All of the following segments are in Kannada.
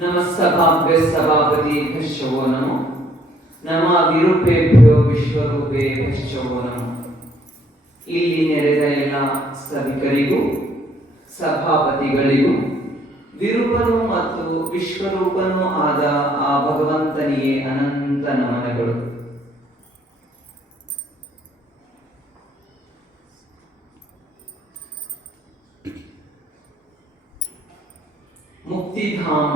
नमः सभापतिभ्यश्च वो नमो नमः विरूपेभ्यो विश्वरूपेभ्यश्च वो नमो। ಇಲ್ಲಿ ನೆರೆದ ಎಲ್ಲ ಸಭಿಕರಿಗೂ ಸಭಾಪತಿಗಳಿಗೂ ವಿರೂಪನು ಮತ್ತು ವಿಶ್ವರೂಪನೂ ಆದ ಆ ಭಗವಂತನಿಗೆ ಅನಂತ ನಮನಗಳು. ಮುಕ್ತಿಧಾಮ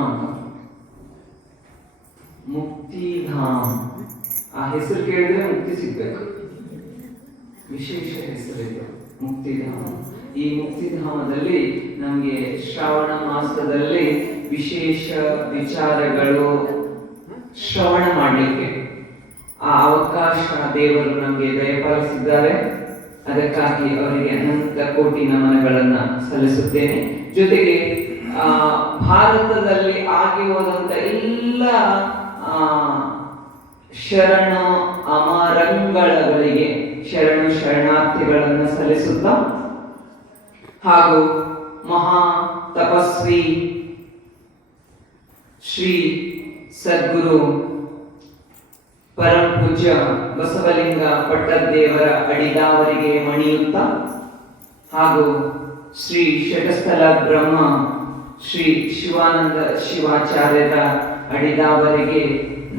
ಮುಕ್ತಿಧಾಮ ಆ ಹೆಸರು ಕೇಳಿದ್ರೆ ಮುಕ್ತಿ ಸಿಗ್ಬೇಕು. ವಿಶೇಷ ಹೆಸರಿದೆ ಮುಕ್ತಿಧಾಮ. ಈ ಮುಕ್ತಿಧಾಮದಲ್ಲಿ ನಮಗೆ ಶ್ರಾವಣ ಮಾಸದಲ್ಲಿ ವಿಶೇಷ ವಿಚಾರಗಳು ಶ್ರವಣ ಮಾಡಲಿಕ್ಕೆ ಆ ಅವಕಾಶ ದೇವರು ನಮಗೆ ದಯಪಾಲಿಸಿದ್ದಾರೆ. ಅದಕ್ಕಾಗಿ ಅವರಿಗೆ ಅನಂತ ಕೋಟಿ ನಮನಗಳನ್ನ ಸಲ್ಲಿಸುತ್ತೇನೆ. ಜೊತೆಗೆ ಭಾರತದಲ್ಲಿ ಆಗಿ ಹೋದಂತ ಎಲ್ಲ ಶರಣ ಅಮರಂಗಳಗಳಿಗೆ ಶರಣಾರ್ಥಿಗಳನ್ನು ಸಲ್ಲಿಸುತ್ತಾ ಹಾಗೂ ಮಹಾ ತಪಸ್ವಿ ಶ್ರೀ ಸದ್ಗುರು ಪರಂ ಪೂಜ್ಯ ಬಸವಲಿಂಗ ಪಟ್ಟದೇವರ ಅಡಿದಾವರಿಗೆ ಮಣಿಯುತ್ತಾ ಹಾಗೂ ಶ್ರೀ ಶಟಸ್ಥಲ ಬ್ರಹ್ಮ ಶ್ರೀ ಶಿವಾನಂದ ಶಿವಾಚಾರ್ಯರ ಅಡಿದಾವರಿಗೆ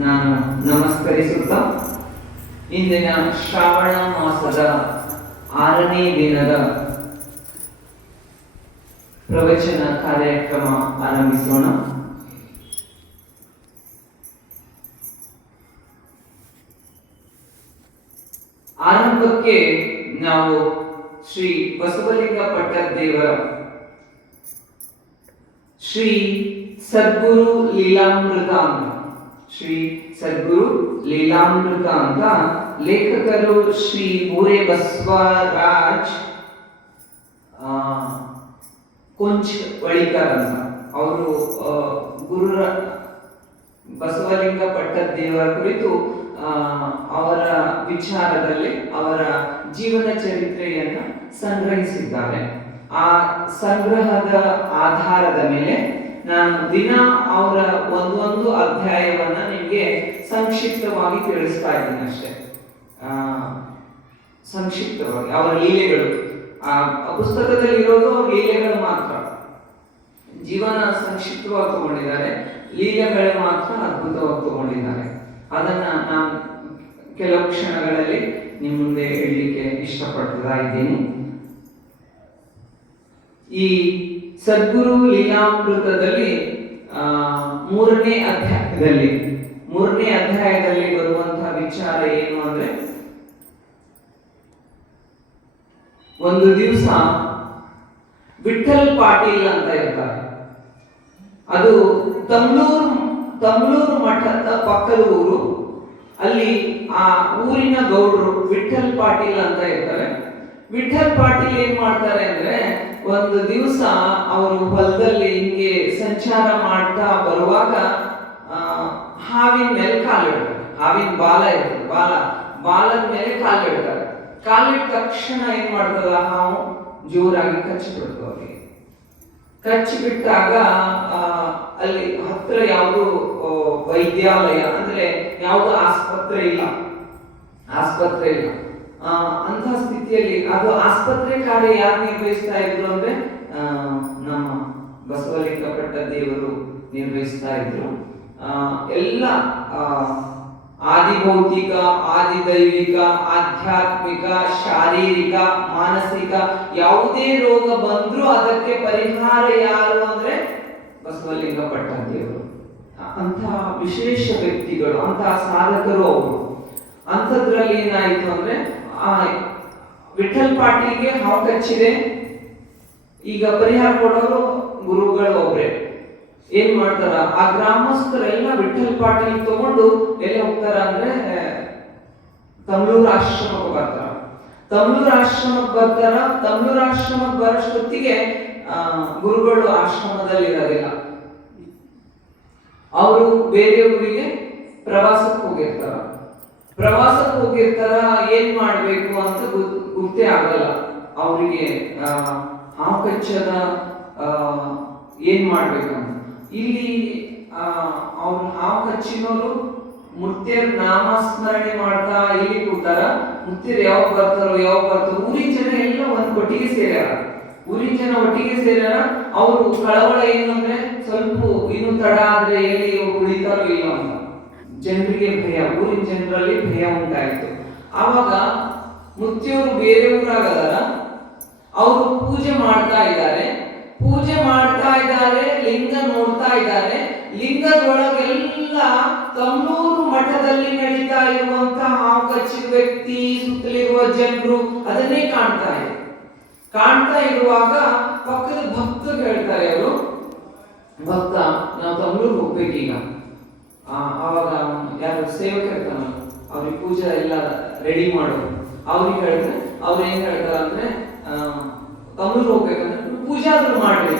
ನಾನು ನಮಸ್ಕರಿಸುತ್ತಾ ಇಂದಿನ ಶ್ರಾವಣ ಮಾಸದ 6ನೇ ದಿನದ ಪ್ರವಚನ ಕಾರ್ಯಕ್ರಮ ಆರಂಭಿಸೋಣ. ಆರಂಭಕ್ಕೆ ನಾವು ಶ್ರೀ ಬಸವಲಿಂಗ ಪಟ್ಟದೇವರ ಶ್ರೀ ಸದ್ಗುರು ಲೀಲಾಮೃತ ಅಂತ ಶ್ರೀ ಸದ್ಗುರು ಲೀಲಾಮೃತ ಅಂತ ಲೇಖಕರು ಶ್ರೀ ಬೂರೆ ಬಸವರಾಜ್ ಕೊಂಚ ವಳಿಕರ್ ಅಂತ. ಅವರು ಗುರು ಬಸವಲಿಂಗ ಪಟ್ಟದೇವರ ಕುರಿತು ಅವರ ವಿಚಾರದಲ್ಲಿ ಅವರ ಜೀವನ ಚರಿತ್ರೆಯನ್ನು ಸಂಗ್ರಹಿಸಿದ್ದಾರೆ. ಆ ಸಂಗ್ರಹದ ಆಧಾರದ ಮೇಲೆ ನಾನು ದಿನ ಅವರ ಒಂದೊಂದು ಅಧ್ಯಾಯವನ್ನ ನಿಮಗೆ ಸಂಕ್ಷಿಪ್ತವಾಗಿ ತಿಳಿಸ್ತಾ ಇದ್ದೀನಿ ಅಷ್ಟೇ. ಸಂಕ್ಷಿಪ್ತವಾಗಿ ಅವರ ಲೀಲೆಗಳು ಆ ಪುಸ್ತಕದಲ್ಲಿ ಇರೋದು ಅವ್ರ ಲೀಲೆಗಳು ಮಾತ್ರ. ಜೀವನ ಸಂಕ್ಷಿಪ್ತವಾಗಿ ತಗೊಂಡಿದ್ದಾರೆ, ಲೀಲೆಗಳು ಮಾತ್ರ ಅದ್ಭುತವಾಗಿ ತಗೊಂಡಿದ್ದಾರೆ. ಅದನ್ನ ನಾನು ಕೆಲವು ಕ್ಷಣಗಳಲ್ಲಿ ನಿಮ್ಮ ಮುಂದೆ ಹೇಳಲಿಕ್ಕೆ ಇಷ್ಟಪಡ್ತಾ ಇದ್ದೀನಿ. ಈ ಸದ್ಗುರು ಲೀಲಾಮೃತದಲ್ಲಿ 3ನೇ ಅಧ್ಯಾಯದಲ್ಲಿ ಬರುವಂತಹ ವಿಚಾರ ಏನು ಅಂದ್ರೆ, ಒಂದು ದಿವಸ ವಿಠಲ್ ಪಾಟೀಲ್ ಅಂತ ಇರ್ತಾರೆ. ಅದು ತಮ್ಲೂರು ಮಠದ ಪಕ್ಕದ ಊರು. ಅಲ್ಲಿ ಆ ಊರಿನ ಗೌಡ್ರು ವಿಠಲ್ ಪಾಟೀಲ್ ಅಂತ ಇರ್ತಾರೆ. ವಿಠಲ್ ಪಾಟೀಲ್ ಏನ್ ಮಾಡ್ತಾರೆ ಅಂದ್ರೆ, ಒಂದು ದಿವಸ ಅವರು ಹೊಲದಲ್ಲಿ ಹಿಂಗೆ ಸಂಚಾರ ಮಾಡ್ತಾ ಬರುವಾಗ ಹಾವಿನ ಮೇಲೆ ಕಾಲಿಡ್ತಾರೆ. ಹಾವಿನ ಬಾಲ ಇರ್ತದೆ, ಬಾಲದ ಮೇಲೆ ಕಾಲಿಡ್ತಾರೆ. ಕಾಲಿಟ್ಟ ತಕ್ಷಣ ಏನ್ ಮಾಡ್ತದ, ಹಾವು ಜೋರಾಗಿ ಕಚ್ಚಿಬಿಡ್ತದೆ. ಅವರಿಗೆ ಕಚ್ಚಿಬಿಟ್ಟಾಗ ಅಲ್ಲಿ ಹತ್ರ ಯಾವುದು ವೈದ್ಯಾಲಯ ಅಂದ್ರೆ ಯಾವುದು ಆಸ್ಪತ್ರೆ ಇಲ್ಲ. ಅಂತ ಸ್ಥಿತಿಯಲ್ಲಿ ಅದು ಆಸ್ಪತ್ರೆ ಕಾರ್ಯ ಯಾರು ನಿರ್ವಹಿಸ್ತಾ ಇದ್ರು ಅಂದ್ರೆ ನಮ್ಮ ಬಸವಲಿಂಗ ಪಟ್ಟದೇವರು ನಿರ್ವಹಿಸ್ತಾ ಇದ್ರು. ಎಲ್ಲ ಆದಿಭೌತಿಕ, ಆದಿದೈವಿಕ, ಆಧ್ಯಾತ್ಮಿಕ, ಶಾರೀರಿಕ, ಮಾನಸಿಕ ಯಾವುದೇ ರೋಗ ಬಂದ್ರೂ ಅದಕ್ಕೆ ಪರಿಹಾರ ಯಾರು ಅಂದ್ರೆ ಬಸವಲಿಂಗ ಪಟ್ಟದೇವರು. ಅಂತ ವಿಶೇಷ ವ್ಯಕ್ತಿಗಳು, ಅಂತ ಸಾಧಕರು ಅವರು. ಅಂಥದ್ರಲ್ಲಿ ಏನಾಯ್ತು ಅಂದ್ರೆ, ವಿಠಲ್ ಪಾಟೀಲ್ಗೆ ಹಾವು ಕಚ್ಚಿದೆ. ಈಗ ಪರಿಹಾರ ಕೊಡೋರು ಗುರುಗಳು ಒಬ್ರೆ. ಏನ್ ಮಾಡ್ತಾರ, ಆ ಗ್ರಾಮಸ್ಥರೆಲ್ಲ ವಿಠಲ್ ಪಾಟೀಲ್ ತಗೊಂಡು ಎಲ್ಲಿ ಹೋಗ್ತಾರ ಅಂದ್ರೆ ತಮ್ಲೂರು ಆಶ್ರಮಕ್ಕೆ ಬರ್ತಾರ. ತಮ್ಲೂರು ಆಶ್ರಮಕ್ಕೆ ಬರೋಷ್ಟೊತ್ತಿಗೆ ಗುರುಗಳು ಆಶ್ರಮದಲ್ಲಿ ಇರೋದಿಲ್ಲ. ಅವರು ಬೇರೆ ಊರಿಗೆ ಪ್ರವಾಸಕ್ಕೆ ಹೋಗಿರ್ತಾರ. ಏನ್ ಮಾಡ್ಬೇಕು ಅಂತ ಗೊತ್ತೇ ಆಗಲ್ಲ ಅವರಿಗೆ. ಹಾವು ಕಚ್ಚದ ಏನ್ ಮಾಡ್ಬೇಕಂತ ಇಲ್ಲಿ ಅವ್ರು ಹಾವು ಕಚ್ಚಿನವರು ಮುತ್ಯರ್ ನಾಮಸ್ಮರಣೆ ಮಾಡ್ತಾ ಇಲ್ಲಿ ಕೂತಾರ. ಮುತ್ಯರು ಯಾವಾಗ ಬರ್ತಾರೋ ಊರಿನ ಜನ ಎಲ್ಲ ಒಂದ್ ಒಟ್ಟಿಗೆ ಸೇರ್ಯಾರ. ಊರಿನ ಜನ ಒಟ್ಟಿಗೆ ಸೇರ್ಯಾರ. ಅವರು ಕಳವಳ ಏನು ಅಂದ್ರೆ ಸ್ವಲ್ಪ ಇನ್ನು ತಡ ಆದ್ರೆ ಎಲ್ಲಿ ಉಳಿತಾರೋ ಇಲ್ಲ ಅಂತ ಜನರಿಗೆ ಭಯ, ಊರಿನ ಜನರಲ್ಲಿ ಭಯ ಉಂಟಾಯಿತು. ಆವಾಗ ಮುತ್ಯವರು ಬೇರೆ ಊರಾಗದಾರ, ಅವರು ಪೂಜೆ ಮಾಡ್ತಾ ಇದ್ದಾರೆ, ಲಿಂಗ ನೋಡ್ತಾ ಇದ್ದಾರೆ. ಲಿಂಗದೊಳಗೆಲ್ಲ ತಮ್ಮೂರು ಮಠದಲ್ಲಿ ನಡೀತಾ ಇರುವಂತಹ ಹಾವು ಕಚ್ಚಿದ ವ್ಯಕ್ತಿ, ಸುತ್ತಲಿರುವ ಜನರು ಅದನ್ನೇ ಕಾಣ್ತಾ ಇರುವಾಗ ಪಕ್ಕದ ಭಕ್ತರು ಹೇಳ್ತಾರೆ, ಅವರು ಭಕ್ತ ನಾವು ತಮ್ಮೂರು ಹೋಗ್ಬೇಕೀಗ. ಆವಾಗ ಯಾರು ಸೇವಕ ಇರ್ತಾನ ಅವ್ರಿಗೆ ಪೂಜೆ ಎಲ್ಲ ರೆಡಿ ಮಾಡೋರು, ಅವ್ರಿಗೆ ಹೇಳ್ತಾರೆ. ಅವ್ರು ಏನ್ ಹೇಳ್ತಾರ ಅಂದ್ರೆ ತಮ್ಮೂರು ಹೋಗ್ಬೇಕಂದ್ರೆ ಪೂಜೆ ಆದ್ರೂ ಮಾಡ್ರಿ.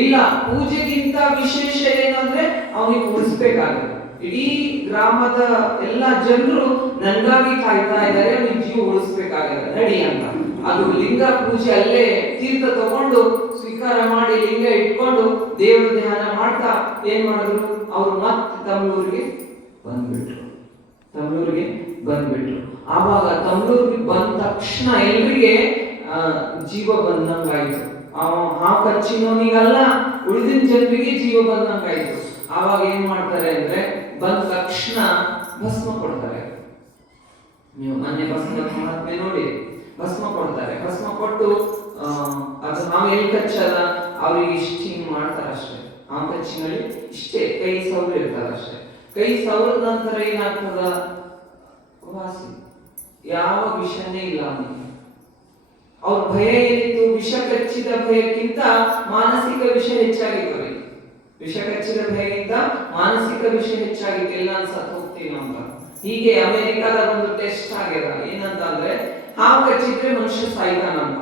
ಇಲ್ಲ, ಪೂಜೆಗಿಂತ ವಿಶೇಷ ಏನಂದ್ರೆ ಅವನಿಗೆ ಉಳಿಸ್ಬೇಕಾಗುತ್ತೆ. ಇಡೀ ಗ್ರಾಮದ ಎಲ್ಲ ಜನರು ನನಗಾಗಿ ಕಾಯ್ತಾ ಇದ್ದಾರೆ, ಅವನಿಗೆ ಜೀವ ಉಳಿಸ್ಬೇಕಾಗತ್ತೆ, ನಡಿ ಅಂತ. ಅದು ಲಿಂಗ ಪೂಜೆ ಅಲ್ಲೇ ತೀರ್ಥ ತಗೊಂಡು ಸ್ವೀಕಾರ ಮಾಡಿ ಲಿಂಗ ಇಟ್ಕೊಂಡು ದೇವರ ಧ್ಯಾನ ಮಾಡ್ತಾ ಏನ್ ಮಾಡಿದ್ರು, ಅವ್ರು ಮತ್ತೆ ತಮ್ಮೂರಿಗೆ ಬಂದ್ಬಿಟ್ರು. ಆವಾಗ ತಮ್ಮೂರಿಗೆ ಬಂದ ತಕ್ಷಣ ಎಲ್ರಿಗೆ ಜೀವ ಬಂದಂಗಾಯ್ತು. ಹಾವು ಕಚ್ಚಿನವನಿಗಲ್ಲ, ಉಳಿದಿನ ಜನರಿಗೆ ಜೀವ ಬಂದಂಗಾಯ್ತು. ಆವಾಗ ಏನ್ ಮಾಡ್ತಾರೆ ಅಂದ್ರೆ ಬಂದ ತಕ್ಷಣ ಭಸ್ಮ ಕೊಡ್ತಾರೆ. ನೀವು ಮೊನ್ನೆ ಭಸ್ಮ ಮಹಾತ್ಮೆ ನೋಡಿ, ಭಸ್ಮ ಕೊಡ್ತಾರೆ. ಭಸ್ಮ ಕೊಟ್ಟು ಅದು ಹಾವು ಎಲ್ಲಿ ಕಚ್ಚದ ಅವ್ರಿಗೆ ಇಷ್ಟು ಹಿಂಗ್ ಮಾಡ್ತಾರ ಅಷ್ಟೇ. ಹಾವು ಕಚ್ಚಿನಲ್ಲಿ ಇಷ್ಟೇ ಕೈ ಸೌರು ಇರ್ತಾರ ಅಷ್ಟೇ. ಕೈ ಸೌರದ ನಂತರ ಏನಾಗ್ತದ, ವಾಸಿ, ಯಾವ ವಿಷನೇ ಇಲ್ಲ ಅವನಿಗೆ. ಅವ್ರ ಭಯ ಏನಿತ್ತು, ವಿಷ ಕಚ್ಚಿದ ಭಯಕ್ಕಿಂತ ಮಾನಸಿಕ ವಿಷ ಹೆಚ್ಚಾಗಿತ್ತು. ವಿಷ ಕಚ್ಚಿದ ಭಯಕ್ಕಿಂತ ಮಾನಸಿಕ ವಿಷ ಹೆಚ್ಚಾಗಿತ್ತು. ಎಲ್ಲ ಸತ್ತು ಹೋಗ್ತೀವಿ ಅಂತ. ಹೀಗೆ ಅಮೆರಿಕಾದ ಒಂದು ಟೆಸ್ಟ್ ಆಗ್ಯದ. ಏನಂತ ಅಂದ್ರೆ ಹಾವು ಕಚ್ಚಿದ್ರೆ ಮನುಷ್ಯ ಸಾಯ್ತಾನಂತ.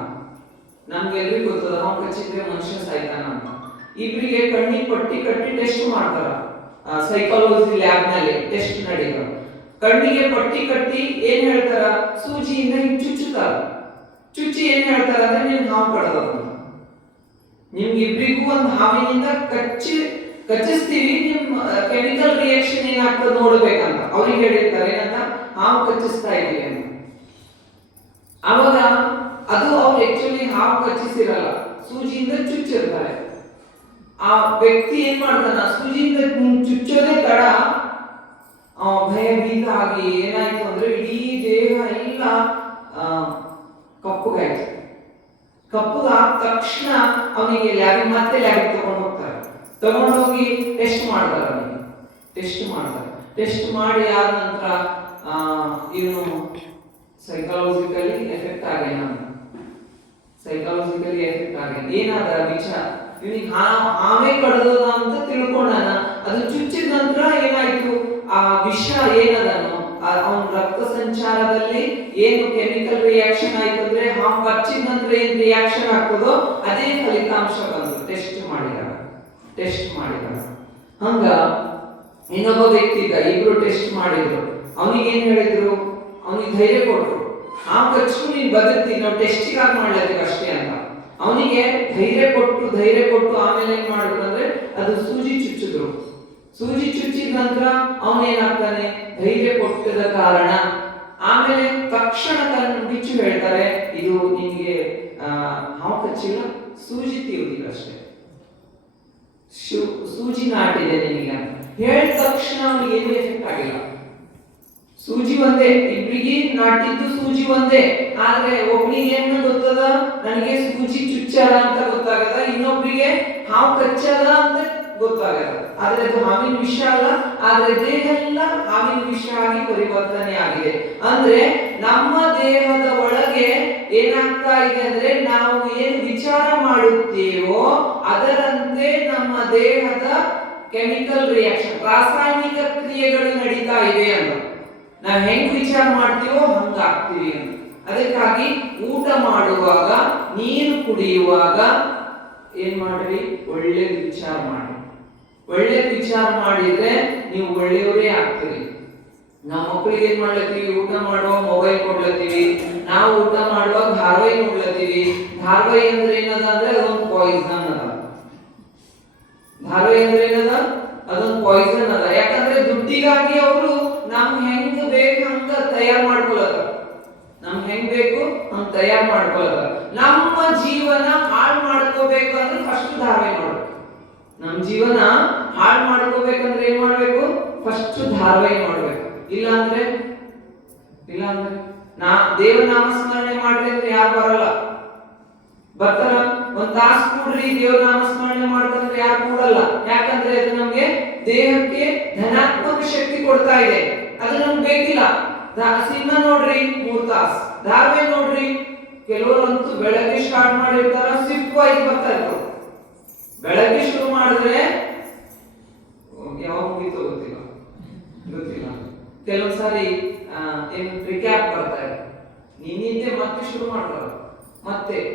ನಮ್ಗೆಲ್ರಿಗೂ ಗೊತ್ತದ ಹಾವು ಕಚ್ಚಿದ್ರೆ ಮನುಷ್ಯ ಸಾಯ್ತಾನಂತ. ಇಬ್ರಿಗೆ ಕಣ್ಣಿಗೆ ಪಟ್ಟಿ ಕಟ್ಟಿ ಟೆಸ್ಟ್ ಮಾಡ್ತಾರ. ಸೈಕಾಲಜಿ ಲ್ಯಾಬ್ ನಲ್ಲಿ ಟೆಸ್ಟ್ ನಡೀತಾರ. ಕಣ್ಣಿಗೆ ಪಟ್ಟಿ ಕಟ್ಟಿ ಏನ್ ಹೇಳ್ತಾರ, ಸೂಜಿಯಿಂದ ಚುಚ್ಚುತ್ತಾರ. ಚುಚ್ಚಿ ಏನ್ ಹೇಳ್ತಾರ ಅಂದ್ರೆ ನಿಮ್ಗೆ ಹಾವು ಕಡದ, ನಿಮ್ಗೆ ಇಬ್ರಿಗೂ ಒಂದು ಹಾವಿನಿಂದ ಕಚ್ಚಿಸ್ತೀವಿ, ನಿಮ್ ಕೆಮಿಕಲ್ ರಿಯಾಕ್ಷನ್ ಏನಾಗ್ತದೆ ನೋಡ್ಬೇಕಂತ ಅವ್ರಿಗೆ ಹೇಳಿರ್ತಾರೆ. ಏನಂತ, ಹಾವು ಕಚ್ಚಿಸ್ತಾ ಇದೀವಿ ಅಂತ. ಅವಾಗ ಅದು ಅವ್ರು ಆಕ್ಚುಲಿ ಹಾವು ಕಚ್ಚಿಸಿರಲ್ಲ, ಸೂಜಿಯಿಂದ ಚುಚ್ಚಿರ್ತಾರೆ. ಆ ವ್ಯಕ್ತಿ ಏನ್ ಮಾಡ್ತಾನ, ಸೂಜಿಯಿಂದ ಚುಚ್ಚೋದೇ ತಡ ಭಯಭೀತ ಆಗಿ ಏನಾಯ್ತು ಅಂದ್ರೆ ಇಡೀ ದೇಹ ಎಲ್ಲ ಕಪ್ಪುಗಾದ ತಕ್ಷಣ ಅವನಿಗೆ ಮತ್ತೆ ಲ್ಯಾಬಿಗೆ ತಗೊಂಡೋಗಿ ಟೆಸ್ಟ್ ಮಾಡ್ತಾರೆ. ಟೆಸ್ಟ್ ಮಾಡಿ ಆದ ನಂತರ ಇವನು ಸೈಕಾಲಜಿಕಲಿ ಎಫೆಕ್ಟ್ ಆಗ್ಯಾನ. ಏನಾದ ವಿಚಾರ, ಇವನಿಗೆ ಹಾವೇ ಕಡದ ಅಂತ ತಿಳ್ಕೊಂಡಾನ. ಅದು ಚುಚ್ಚಿದ ನಂತರ ಏನಾಯ್ತು, ಆ ವಿಷ ಏನದನು ಅವನ ರಕ್ತ ಸಂಚಾರದಲ್ಲಿ ಏನು ಕೆಮಿಕಲ್ ರಿಯಾಕ್ಷನ್ ಆಯ್ತು ಅಂದ್ರೆ ಹಾವು ಕಚ್ಚಿದ ನಂತರ ಏನ್ ರಿಯಾಕ್ಷನ್ ಆಗ್ತದೋ ಅದೇ ಫಲಿತಾಂಶ ಬಂತು. ಟೆಸ್ಟ್ ಮಾಡಿದ. ಹಂಗ ಇನ್ನೊಬ್ಬ ವ್ಯಕ್ತಿ ಇದ್ದ, ಇಬ್ರು ಟೆಸ್ಟ್ ಮಾಡಿದ್ರು. ಅವನಿಗೆ ಏನ್ ಹೇಳಿದ್ರು, ಅವನಿಗೆ ಧೈರ್ಯ ಕೊಟ್ರು. ಹಾವು ಕಚ್ಚಿದ್ರು ನೀನ್ ಬದುಕ್ತೀನಿ, ನಾವು ಟೆಸ್ಟಿಗಾಗಿ ಮಾಡ್ಲತ್ತೀವಿ ಅಷ್ಟೇ ಅಂತ. ಅವನಿಗೆ ಧೈರ್ಯ ಕೊಟ್ಟು ಆಮೇಲೆ ಏನ್ ಮಾಡಿದ್ರು ಅಂದ್ರೆ ಅದು ಸೂಜಿ ಚುಚ್ಚಿದ ನಂತರ ಅವನೇನಾಗ್ತಾನೆ, ಧೈರ್ಯ ಕೊಟ್ಟದ ಕಾರಣ ಆಮೇಲೆ ತಕ್ಷಣ ಬಿಚ್ಚು ಹೇಳ್ತಾರೆ, ಇದು ನಿಮ್ಗೆ ಹಾವು ಕಚ್ಚಿಲ್ಲ, ಸೂಜಿ ತೀವ್ರಿಲ್ಲ ಅಷ್ಟೇ, ಸೂಜಿ ನಾಟಿದೆ ನಿಮಗೆ ಅಂತ ಹೇಳಿದ ತಕ್ಷಣ ಅವನಿಗೆ ಏನು ಎಫೆಕ್ಟ್ ಆಗಿಲ್ಲ. ಸೂಜಿ ಒಂದೇ, ಇಬ್ರಿಗೆ ನಾಟಿದ್ದು ಸೂಜಿ ಒಂದೇ. ಆದ್ರೆ ಒಬ್ನಿಗೆ ಏನು ಗೊತ್ತದ, ನನಗೆ ಸೂಜಿ ಚುಚ್ಚದ ಅಂತ ಗೊತ್ತಾಗದ, ಇನ್ನೊಬ್ರಿಗೆ ಹಾವು ಕಚ್ಚದ ಅಂತ ಗೊತ್ತಾಗದ. ಆದ್ರೆ ಅದು ಹಾವಿನ ವಿಷ ಅಲ್ಲ, ಆದ್ರೆ ದೇಹ ಎಲ್ಲ ಹಾವಿನ ವಿಷ ಆಗಿ ಪರಿವರ್ತನೆ ಆಗಿದೆ. ಅಂದ್ರೆ ನಮ್ಮ ದೇಹದ ಒಳಗೆ ಏನಾಗ್ತಾ ಇದೆ ಅಂದ್ರೆ ನಾವು ಏನು ವಿಚಾರ ಮಾಡುತ್ತೇವೋ ಅದರಂತೆ ನಮ್ಮ ದೇಹದ ಕೆಮಿಕಲ್ ರಿಯಾಕ್ಷನ್, ರಾಸಾಯನಿಕ ಕ್ರಿಯೆಗಳು ನಡೀತಾ ಇವೆ ಅಂತ. ನಾವು ಹೆಂಗ್ ವಿಚಾರ ಮಾಡ್ತೀವೋ ಹಂಗ ಆಗ್ತೀವಿ ಅಂತ. ಅದಕ್ಕಾಗಿ ಊಟ ಮಾಡುವಾಗ, ನೀರು ಕುಡಿಯುವಾಗ ಏನ್ ಮಾಡ್ರಿ, ಒಳ್ಳೇದು ವಿಚಾರ ಮಾಡಿ. ಒಳ್ಳೇದು ವಿಚಾರ ಮಾಡಿದ್ರೆ ನೀವು ಒಳ್ಳೆಯವರೇ ಆಗ್ತೀರಿ. ನಾವು ಮಕ್ಕಳಿಗೆ ಏನ್ ಮಾಡ್ಲತ್ತೀವಿ, ಊಟ ಮಾಡುವಾಗ ಮೊಬೈಲ್ ಕೊಡ್ಲತ್ತೀವಿ, ನಾವು ಊಟ ಮಾಡುವಾಗ ಧಾರಾವಾಹಿ ನೋಡ್ಲತ್ತೀವಿ. ಧಾರಾವಾಹಿ ಅಂದ್ರೆ ಏನದ ಅಂದ್ರೆ ಅದೊಂದು ಪಾಯ್ಸನ್ ಅದ. ಧಾರಾವಾಹಿ ಅಂದ್ರೆ ಏನದ, ಅದೊಂದು ಪಾಯ್ಸನ್ ಅದ. ಯಾಕಂದ್ರೆ ದುಡ್ಡಿಗಾಗಿ ಅವರು ನಮ್ ಹೆಂಗ್ ಬೇಕು ಹಂಗ ತಯಾರು ಮಾಡ್ಕೊಳ್ಳೋದ, ನಮ್ ಹೆಂಗ್ ಬೇಕು ಹಂಗ ತಯಾರು ಮಾಡ್ಕೊಳ್ಳೋದ. ನಮ್ಮ ಜೀವನ ಹಾಳು ಮಾಡ್ಕೋಬೇಕು ಅಂದ್ರೆ ಫಸ್ಟ್ ಧಾರವಾಹಿ ಮಾಡ್ಬೇಕು. ನಮ್ ಜೀವನ ಹಾಳು ಮಾಡ್ಕೋಬೇಕಂದ್ರೆ ಏನ್ ಮಾಡ್ಬೇಕು? ಫಸ್ಟ್ ಧಾರವಾಹಿ ಮಾಡ್ಬೇಕು. ಇಲ್ಲ ಅಂದ್ರೆ ನಾ ದೇವನಾಮ ಸ್ಮರಣೆ ಮಾಡ್ರಿ ಅಂದ್ರೆ ಯಾರು ಬರಲ್ಲ. ಬರ್ತಾರ? ಒಂದ್ ತಾಸು ಕೂಡ್ರಿ ದೇವನಾಮ ಸ್ಮರಣೆ ಮಾಡ್ತಂದ್ರೆ ಯಾರು ಕೂಡಲ್ಲ. ಯಾಕಂದ್ರೆ ಅದು ನಮ್ಗೆ ದೇಹಕ್ಕೆ ಧನಾತ್ಮಕ ಶಕ್ತಿ ಕೊಡ್ತಾ ಇದೆ, ಅದು ನಮ್ಗೆ ಬೇಕಿಲ್ಲ. ಸಿನಿಮಾ ನೋಡ್ರಿ 3 ತಾಸು, ಧಾರಾವಾಹಿ ನೋಡ್ರಿ. ಕೆಲವರಂತೂ ಬೆಳಗ್ಗೆ ಸ್ಟಾರ್ಟ್ ಮಾಡಿರ್ತಾರ, ಶಿಫ್ಟ್ ವೈಸ್ ಬರ್ತಾ ಇರ್ತಾರ. ಬೆಳಗ್ಗೆ ಶುರು ಮಾಡಿದ್ರೆ ಯಾವಾಗ ಮುಗಿತೋ ಗೊತ್ತಿಲ್ಲ. ಕೆಲವೊಂದ್ಸಾರಿ ರಿಕ್ಯಾಪ್ ಬರ್ತಾ ಇದೆ, ನಿನ್ನಿಂದೆ ಮತ್ತೆ ಶುರು ಮಾಡ್ತಾರ.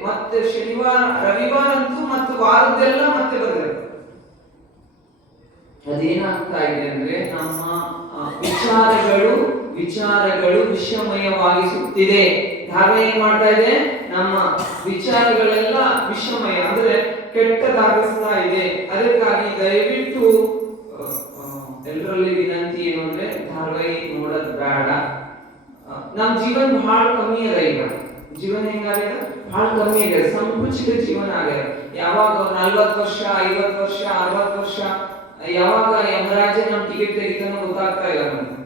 ಮತ್ತೆ ಶನಿವಾರ ರವಿವಾರ ಅಂತೂ ಮತ್ತೆ ವಾರದ್ದೆಲ್ಲ ಮತ್ತೆ ಬರ್ತದೆ. ಅದೇನಾಗ್ತಾ ಇದೆ ಅಂದ್ರೆ ನಮ್ಮ ವಿಚಾರಗಳು ವಿಷಮಯವಾಗಿಸುತ್ತಿದೆ. ಧಾರಾವಾಹಿ ಏನ್ ಮಾಡ್ತಾ ಇದೆ? ನಮ್ಮ ವಿಚಾರಗಳೆಲ್ಲ ವಿಷಮಯ ಅಂದ್ರೆ ಕೆಟ್ಟದಾಗಿಸ್ತಾ ಇದೆ. ಅದಕ್ಕಾಗಿ ದಯವಿಟ್ಟು ಎಲ್ಲರಲ್ಲಿ ವಿನಂತಿ ಏನು ಅಂದ್ರೆ ಧಾರಾವಾಹಿ ನೋಡೋದ್ ಬೇಡ. ನಮ್ ಜೀವನ ಬಹಳ ಕಮ್ಮಿ ಅದ. ಈಗ ಜೀವನ ಹೆಂಗಾಗಿದೆ? ಬಹಳ ಕಮ್ಮಿ ಆಗಿದೆ, ಸಂಕುಚಿತ ಜೀವನ ಆಗಿದೆ. ಯಾವಾಗ 40 ವರ್ಷ 50 ವರ್ಷ 60 ವರ್ಷ ಯಾವಾಗ ಯಮರಾಜ ನಮ್ ಟಿಕೆಟ್ ತೆಗಿತಾನೋ ಗೊತ್ತಾಗ್ತಾ ಇಲ್ಲ ನಮ್ಗೆ.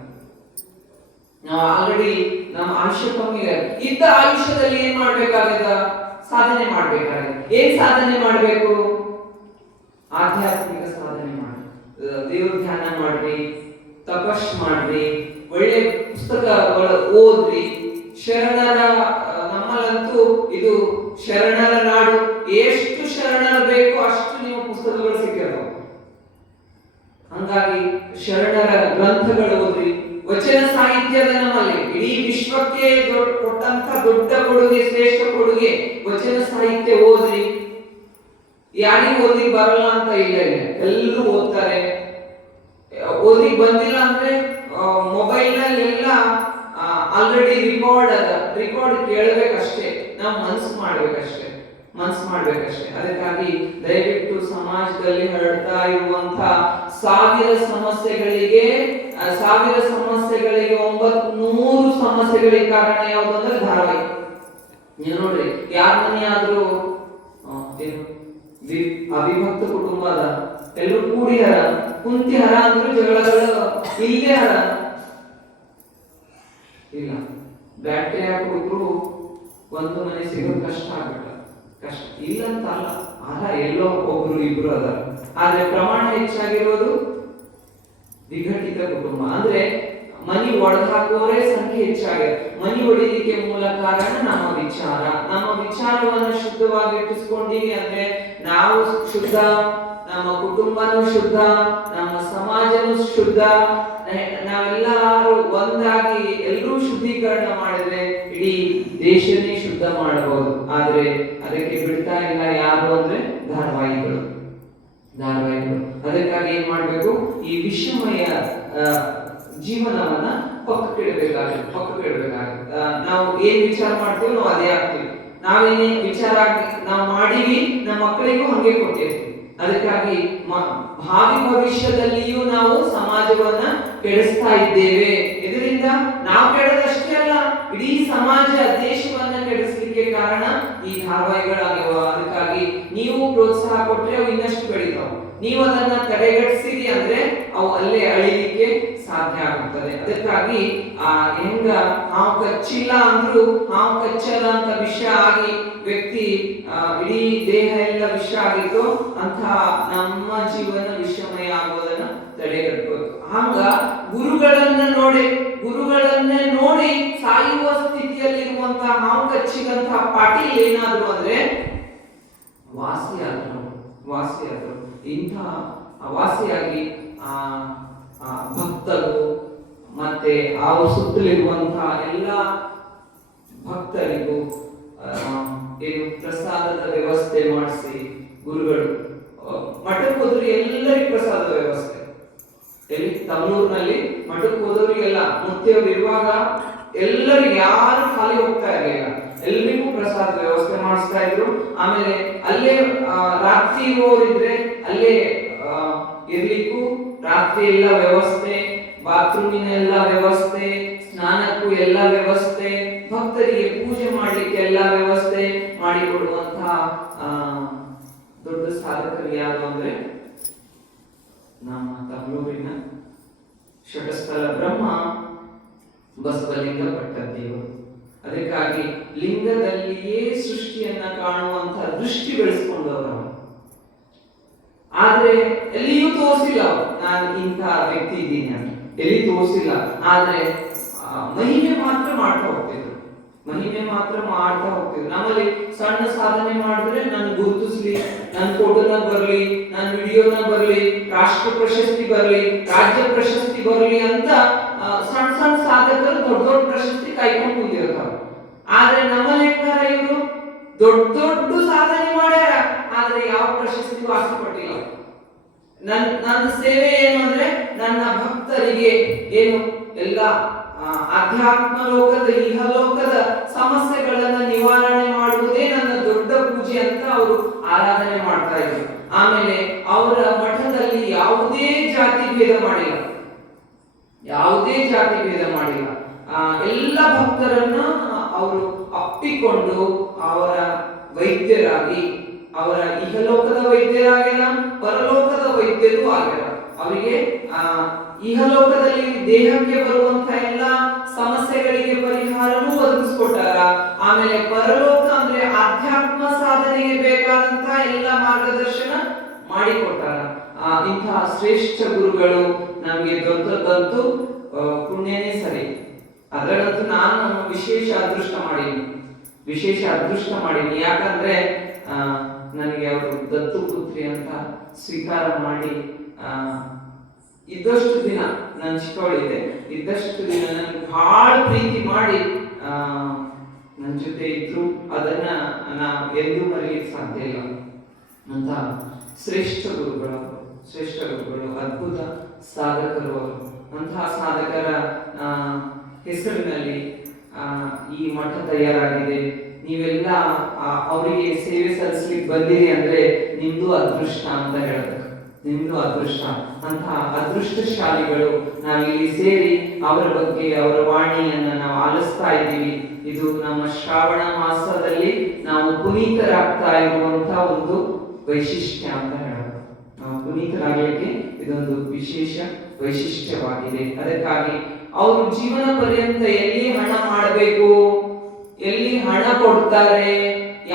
ನಾವು ಆಲ್ರೆಡಿ ನಮ್ಮ ಆಯುಷ್ಯ ಕಮ್ಮಿ ಇದೆ. ಇದ್ದ ಆಯುಷ್ಯದಲ್ಲಿ ಏನ್ ಮಾಡ್ಬೇಕಾಗದ? ಸಾಧನೆ ಮಾಡ್ಬೇಕಾಗಿದೆ. ಏನ್ ಸಾಧನೆ ಮಾಡ್ಬೇಕು? ಆಧ್ಯಾತ್ಮಿಕ ಸಾಧನೆ ಮಾಡಿ, ದೇವ್ರ ಧ್ಯಾನ ಮಾಡ್ರಿ, ತಪಸ್ ಮಾಡ್ರಿ, ಒಳ್ಳೆ ಪುಸ್ತಕಗಳು ಓದ್ರಿ. ಶರಣರ ನಮ್ಮಲ್ಲಂತೂ ಇದು ಶರಣರ ನಾಡು. ಎಷ್ಟು ಶರಣರು ಬೇಕು ಅಷ್ಟು ನೀವು ಪುಸ್ತಕಗಳು ಸಿಕ್ಕಿರ್ತಾವ. ಹಂಗಾಗಿ ಶರಣರ ಗ್ರಂಥಗಳು ಓದ್ರಿ. ವಚನ ಸಾಹಿತ್ಯದ ನಮ್ಮಲ್ಲಿ ಇಡೀ ವಿಶ್ವಕ್ಕೆ ಕೊಟ್ಟಂತ ದೊಡ್ಡ ಕೊಡುಗೆ, ಶ್ರೇಷ್ಠ ಕೊಡುಗೆ ವಚನ ಸಾಹಿತ್ಯ ಓದ್ರಿ. ಯಾರಿಗೂ ಓದಿ ಬರಲ್ಲ ಅಂತ ಇಲ್ಲ, ಎಲ್ಲರೂ ಓದ್ತಾರೆ. ಓದಿ ಬಂದಿಲ್ಲ ಅಂದ್ರೆ ಮೊಬೈಲ್ ನಲ್ಲಿ ಎಲ್ಲ ಆಲ್ರೆಡಿ ರಿಕಾರ್ಡ್ ಕೇಳಬೇಕಷ್ಟೇ. ನಾವು ಮನಸ್ಸು ಮಾಡ್ಬೇಕಷ್ಟೇ. ಅದಕ್ಕಾಗಿ ದಯವಿಟ್ಟು ಸಮಾಜದಲ್ಲಿ ಹರಡ್ತಾ ಇರುವಂತ ಸಾವಿರ ಸಮಸ್ಯೆಗಳಿಗೆ 900 ಸಮಸ್ಯೆಗಳಿಗೆ ಕಾರಣ ಯಾವುದು ಅಂದ್ರೆ ಧಾರಾವಾಹಿ. ನೀವು ನೋಡ್ರಿ, ಯಾರ ಮನೆಯಾದ್ರೂ ಅವಿಭಕ್ತ ಕುಟುಂಬ ಅದ, ಎಲ್ಲರೂ ಕೂಡಿ ಹರ ಕುಂತಿ ಹರ ಅಂದ್ರೂ ಜಗಳಗಳು ಇಲ್ಲೇ ಹರ ಇಲ್ಲ. ಬ್ಯಾಟ್ರಿ ಹಾಕಿದ್ರು ಒಂದು ಮನೆ ಸಿಗೋದು ಕಷ್ಟ ಆಗ್ಬಿಟ್ಟ. ಕಷ್ಟ ಇಲ್ಲ ಅಂತ ಅಲ್ಲ, ಅದ ಎಲ್ಲೋ ಒಬ್ರು ಇಬ್ರು ಅದ. ಆದ್ರೆ ಪ್ರಮಾಣ ಹೆಚ್ಚಾಗಿರೋದು ವಿಘಟಿತ ಕುಟುಂಬ. ಅಂದ್ರೆ ಮನಿ ಒಡೆದು ಹಾಕುವವರೇ ಸಂಖ್ಯೆ ಹೆಚ್ಚಾಗಿದೆ. ಮನಿ ಒಡೆಯಲಿಕ್ಕೆ ಮೂಲ ಕಾರಣ ನಮ್ಮ ವಿಚಾರವನ್ನು ಶುದ್ಧವಾಗಿ ಇಟ್ಟಿಸ್ಕೊಂಡಿವಿ ಅಂದ್ರೆ ನಾವು ಶುದ್ಧ, ನಮ್ಮ ಕುಟುಂಬನೂ ಶುದ್ಧ, ನಮ್ಮ ಸಮಾಜನೂ ಶುದ್ಧ. ನಾವೆಲ್ಲರೂ ಒಂದಾಗಿ ಎಲ್ಲರೂ ಶುದ್ಧೀಕರಣ ಮಾಡಿದ್ರೆ ಇಡೀ ದೇಶನೇ ಶುದ್ಧ ಮಾಡಬಹುದು. ಆದ್ರೆ ಅದಕ್ಕೆ ಬಿಡ್ತಾ ಇಲ್ಲ ಯಾರು ಅಂದ್ರೆ ಧಾರಾವಾಹಿಗಳು. ಅದಕ್ಕಾಗಿ ಏನ್ ಮಾಡ್ಬೇಕು? ಈ ವಿಷಮಯ ಜೀವನವನ್ನ ಪಕ್ಕಕ್ಕಿಡಬೇಕಾಗುತ್ತೆ. ನಾವು ಏನ್ ವಿಚಾರ ಮಾಡ್ತೀವಿ ನಾವು ಅದೇ ಆಗ್ತೀವಿ. ನಾವೇನೇ ವಿಚಾರ ನಾವು ಮಾಡಿವಿ, ನಮ್ಮ ಮಕ್ಕಳಿಗೂ ಹಂಗೆ ಕೊಟ್ಟಿರ್ತೀವಿ. ಅದಕ್ಕಾಗಿ ಭಾವಿ ಭವಿಷ್ಯದಲ್ಲಿಯೂ ನಾವು ಸಮಾಜವನ್ನ ಕೆಡಿಸ್ತಾ ಇದ್ದೇವೆ. ಇದರಿಂದ ನಾವು ಕೆಡದಷ್ಟೇ ಅಲ್ಲ, ಇಡೀ ಸಮಾಜ ದೇಶವನ್ನ ಕೆಡಿಸ್ಲಿಕ್ಕೆ ಕಾರಣ ಈ ಧಾರಾವಾಹಿಗಳಾಗಿವ. ಅದಕ್ಕಾಗಿ ನೀವು ಪ್ರೋತ್ಸಾಹ ಕೊಟ್ರೆ ಅವು ಇನ್ನಷ್ಟು ಬೆಳಿತಾವ. ನೀವು ಅದನ್ನ ತಡೆಗಟ್ಟಿಸಿರಿ ಅಂದ್ರೆ ಅವು ಅಲ್ಲೇ ಅಳಿಲಿಕ್ಕೆ ಸಾಧ್ಯ ಆಗುತ್ತದೆ. ಅದಕ್ಕಾಗಿ ಹೆಂಗ ಹಾವು ಕಚ್ಚಿಲ್ಲ ಅಂದ್ರೂ ಹಾವು ಕಚ್ಚಲ್ಲ ಅಂತ ವಿಷ ಆಗಿ ವ್ಯಕ್ತಿ ಇಡೀ ದೇಹ ಎಲ್ಲ ವಿಷ ಆಗಿತ್ತು ಅಂತ ನಮ್ಮ ಜೀವನ ವಿಷಮಯ ಆಗೋದನ್ನ ತಡೆಗಟ್ಟಬೇಕು. ಹಂಗ ಗುರುಗಳನ್ನೇ ನೋಡಿ ಸಾಯುವ ಸ್ಥಿತಿಯಲ್ಲಿರುವಂತಹ ಹಾವು ಕಚ್ಚಿದಂತಹ ಪಾಟೀಲ್ ಏನಾದ್ರು ಅಂದ್ರೆ ವಾಸಿಯಾದ್ರು. ಇಂಥ ವಾಸಿಯಾಗಿ ಭಕ್ತರು ಮತ್ತೆ ಅವ್ರ ಸುತ್ತಲಿರುವಂತಹ ಎಲ್ಲ ಭಕ್ತರಿಗೂ ಏನು ಪ್ರಸಾದದ ವ್ಯವಸ್ಥೆ ಮಾಡಿಸಿ ಗುರುಗಳು ಮಠಕ್ಕೆ ಹೋದ್ರೆ ಎಲ್ಲರಿಗೂ ಪ್ರಸಾದದ ವ್ಯವಸ್ಥೆ. ಎಲ್ಲಿ ತಮ್ಮೂರಿನಲ್ಲಿ ಮಠಕ್ಕೆ ಹೋದವರಿಗೆಲ್ಲ ಮುತ್ತಿಯವರು ಇರುವಾಗ ಎಲ್ಲರಿಗೂ ಯಾರು ಖಾಲಿ ಹೋಗ್ತಾ ಇರಲಿಲ್ಲ, ಎಲ್ರಿಗೂ ಪ್ರಸಾದ ವ್ಯವಸ್ಥೆ ಮಾಡಿಸ್ತಾ ಇದ್ರು. ಆಮೇಲೆ ಅಲ್ಲೇ ರಾತ್ರಿ ಇರುವವರಿದ್ರೆ ಅಲ್ಲೇ ಇರ್ಲಿಕ್ಕೂ ರಾತ್ರಿ ಎಲ್ಲ ವ್ಯವಸ್ಥೆ, ಬಾತ್ರೂಮಿನ ಎಲ್ಲ ವ್ಯವಸ್ಥೆ, ಸ್ನಾನಕ್ಕೂ ಎಲ್ಲ ವ್ಯವಸ್ಥೆ, ಭಕ್ತರಿಗೆ ಪೂಜೆ ಮಾಡ್ಲಿಕ್ಕೆ ಎಲ್ಲ ವ್ಯವಸ್ಥೆ ಮಾಡಿಕೊಡುವಂತಹ ದೊಡ್ಡ ಸಾಧಕರು ಯಾರು ಅಂದ್ರೆ ನಮ್ಮ ತಮ್ಮೂರಿನ ಷಟಸ್ಥಲ ಬ್ರಹ್ಮ ಬಸವಲಿಂಗ ಪಟ್ಟದೇವರು. ಅದಕ್ಕಾಗಿ ಲಿಂಗದಲ್ಲಿಯೇ ಸೃಷ್ಟಿಯನ್ನ ಕಾಣುವಂತಹ ದೃಷ್ಟಿ ಬೆಳೆಸ್ಕೊಂಡವರು. ಆದ್ರೆ ಎಲ್ಲಿಯೂ ತೋರಿಸಿಲ್ಲ ನಾನು ಇಂಥ ವ್ಯಕ್ತಿ ಇದ್ದೀನಿ ಅಂತ, ಎಲ್ಲಿ ತೋರಿಸಿಲ್ಲ. ಆದ್ರೆ ಮಹಿಮೆ ಮಾತ್ರ ಮಾಡ್ತಾ ಹೋಗ್ತಿದ್ರು, ಮಹಿಮೆ ಮಾತ್ರ ಮಾಡ್ತಾ ಹೋಗ್ತಿದ್ರು. ನಮ್ಮಲ್ಲಿ ಸಣ್ಣ ಸಾಧನೆ ಮಾಡಿದ್ರೆ ನನ್ ಗುರುತಿಸ್ಲಿ, ನನ್ನ ಫೋಟೋನ ಬರ್ಲಿ, ನನ್ನ ವಿಡಿಯೋನ ಬರ್ಲಿ, ರಾಷ್ಟ್ರ ಪ್ರಶಸ್ತಿ ಬರ್ಲಿ, ರಾಜ್ಯ ಪ್ರಶಸ್ತಿ ಬರ್ಲಿ ಅಂತ ಸಣ್ಣ ಸಣ್ಣ ಸಾಧಕರು ದೊಡ್ಡ ದೊಡ್ಡ ಪ್ರಶಸ್ತಿ ಕಾಯ್ಕೊಂಡು ಕೂತಿರ್ತಾವ. ಆದ್ರೆ ನಮ್ಮಲ್ಲಿ ಹೆಂಗಾರ ಇವರು ದೊಡ್ಡ ದೊಡ್ಡ ಸಾಧನೆ ಮಾಡ್ಯಾರ, ಆದ್ರೆ ಯಾವ ಪ್ರಶಸ್ತಿಗೂ ಆಸೆ ಪಟ್ಟಿಲ್ಲ. ನನ್ನ ಸೇವೆ ಏನು ಅಂದ್ರೆ ನನ್ನ ಭಕ್ತರಿಗೆ ಏನು ಎಲ್ಲ ಅಧ್ಯಾತ್ಮ ಲೋಕದ ಇಹಲೋಕದ ಸಮಸ್ಯೆಗಳನ್ನ ನಿವಾರಣೆ ಮಾಡುವುದೇ ನನ್ನ ದೊಡ್ಡ ಪೂಜೆ ಅಂತ ಅವರು ಆರಾಧನೆ ಮಾಡ್ತಾ ಇದ್ರು. ಆಮೇಲೆ ಅವರ ಮಠದಲ್ಲಿ ಯಾವುದೇ ಜಾತಿ ಭೇದ ಮಾಡಿಲ್ಲ, ಯಾವುದೇ ಜಾತಿ ಭೇದ ಮಾಡಿಲ್ಲ. ಎಲ್ಲ ಭಕ್ತರನ್ನ ಅವರು ಅಪ್ಪಿಕೊಂಡು ಅವರ ವೈದ್ಯರಾಗಿ, ಅವರ ಇಹಲೋಕದ ವೈದ್ಯರಾಗ್ಯಾರ, ಪರಲೋಕದ ವೈದ್ಯರು ಆಗ್ಯಾರ. ಅವರಿಗೆ ಇಹಲೋಕದಲ್ಲಿ ದೇಹಕ್ಕೆ ಬರುವಂತಹ ಎಲ್ಲ ಸಮಸ್ಯೆಗಳಿಗೆ ಪರಿಹಾರವೂ ಒದಗಿಸ್ಕೊಟ್ಟಾರ. ಆಮೇಲೆ ಪರಲೋಕ ಅಂದ್ರೆ ಆಧ್ಯಾತ್ಮ ಸಾಧನೆಗೆ ಬೇಕಾದಂತ ಎಲ್ಲ ಮಾರ್ಗದರ್ಶನ ಮಾಡಿಕೊಟ್ಟಾರ. ಇಂತಹ ಶ್ರೇಷ್ಠ ಗುರುಗಳು ನಮಗೆ ದೊರೆತದಂತೂ ಪುಣ್ಯನೇ ಸರಿ. ಅದರಲ್ಲಂತೂ ನಾನು ವಿಶೇಷ ಅದೃಷ್ಟ ಮಾಡೀನಿ. ಯಾಕಂದ್ರೆ ನನಗೆ ಅವರು ದತ್ತು ಪುತ್ರಿ ಅಂತ ಸ್ವೀಕಾರ ಮಾಡಿ ಇದ್ದಷ್ಟು ದಿನ ನನ್ನ ಚಿಕ್ಕವಳಿದೆ, ಇದ್ದಷ್ಟು ದಿನ ನನಗೆ ಬಹಳ ಪ್ರೀತಿ ಮಾಡಿ ನನ್ನ ಜೊತೆ ಇದ್ರು. ಅದನ್ನ ನಾವು ಎಂದೂ ಮರೆಯಲಿಕ್ಕೆ ಸಾಧ್ಯ ಇಲ್ಲ ಅಂತ ಶ್ರೇಷ್ಠ ಗುರುಗಳು, ಅದ್ಭುತ ಸಾಧಕರು ಅವರು. ಅಂತಹ ಸಾಧಕರ ಹೆಸರಿನಲ್ಲಿ ಈ ಮಠ ತಯಾರಾಗಿದೆ. ನೀವೆಲ್ಲ ಅವರಿಗೆ ಸೇವೆ ಸಲ್ಲಿಸ್ಲಿಕ್ಕೆ ಬಂದಿರಿ ಅಂದ್ರೆ ನಿಮ್ದು ಅದೃಷ್ಟ ಅಂತ ಹೇಳ್ಬೇಕು, ನಿಮ್ದು ಅದೃಷ್ಟ. ಅಂತಹ ಅದೃಷ್ಟಶಾಲಿಗಳು ನಾವಿಲ್ಲಿ ಸೇರಿ ಅವರ ಬಗ್ಗೆ, ಅವರ ವಾಣಿಯನ್ನ ನಾವು ಆಲಿಸ್ತಾ ಇದ್ದೀವಿ. ಇದು ನಮ್ಮ ಶ್ರಾವಣ ಮಾಸದಲ್ಲಿ ನಾವು ಪುನೀತರಾಗ್ತಾ ಇರುವಂತಹ ಒಂದು ವೈಶಿಷ್ಟ್ಯ ಅಂತ ಹೇಳಬೇಕು. ನಾವು ಪುನೀತರಾಗಲಿಕ್ಕೆ ಇದೊಂದು ವಿಶೇಷ ವೈಶಿಷ್ಟ್ಯವಾಗಿದೆ. ಅದಕ್ಕಾಗಿ ಅವರು ಜೀವನ ಪರ್ಯಂತ ಎಲ್ಲಿ ಹಣ ಮಾಡಬೇಕು, ಎಲ್ಲಿ ಹಣ ಕೊಡ್ತಾರೆ,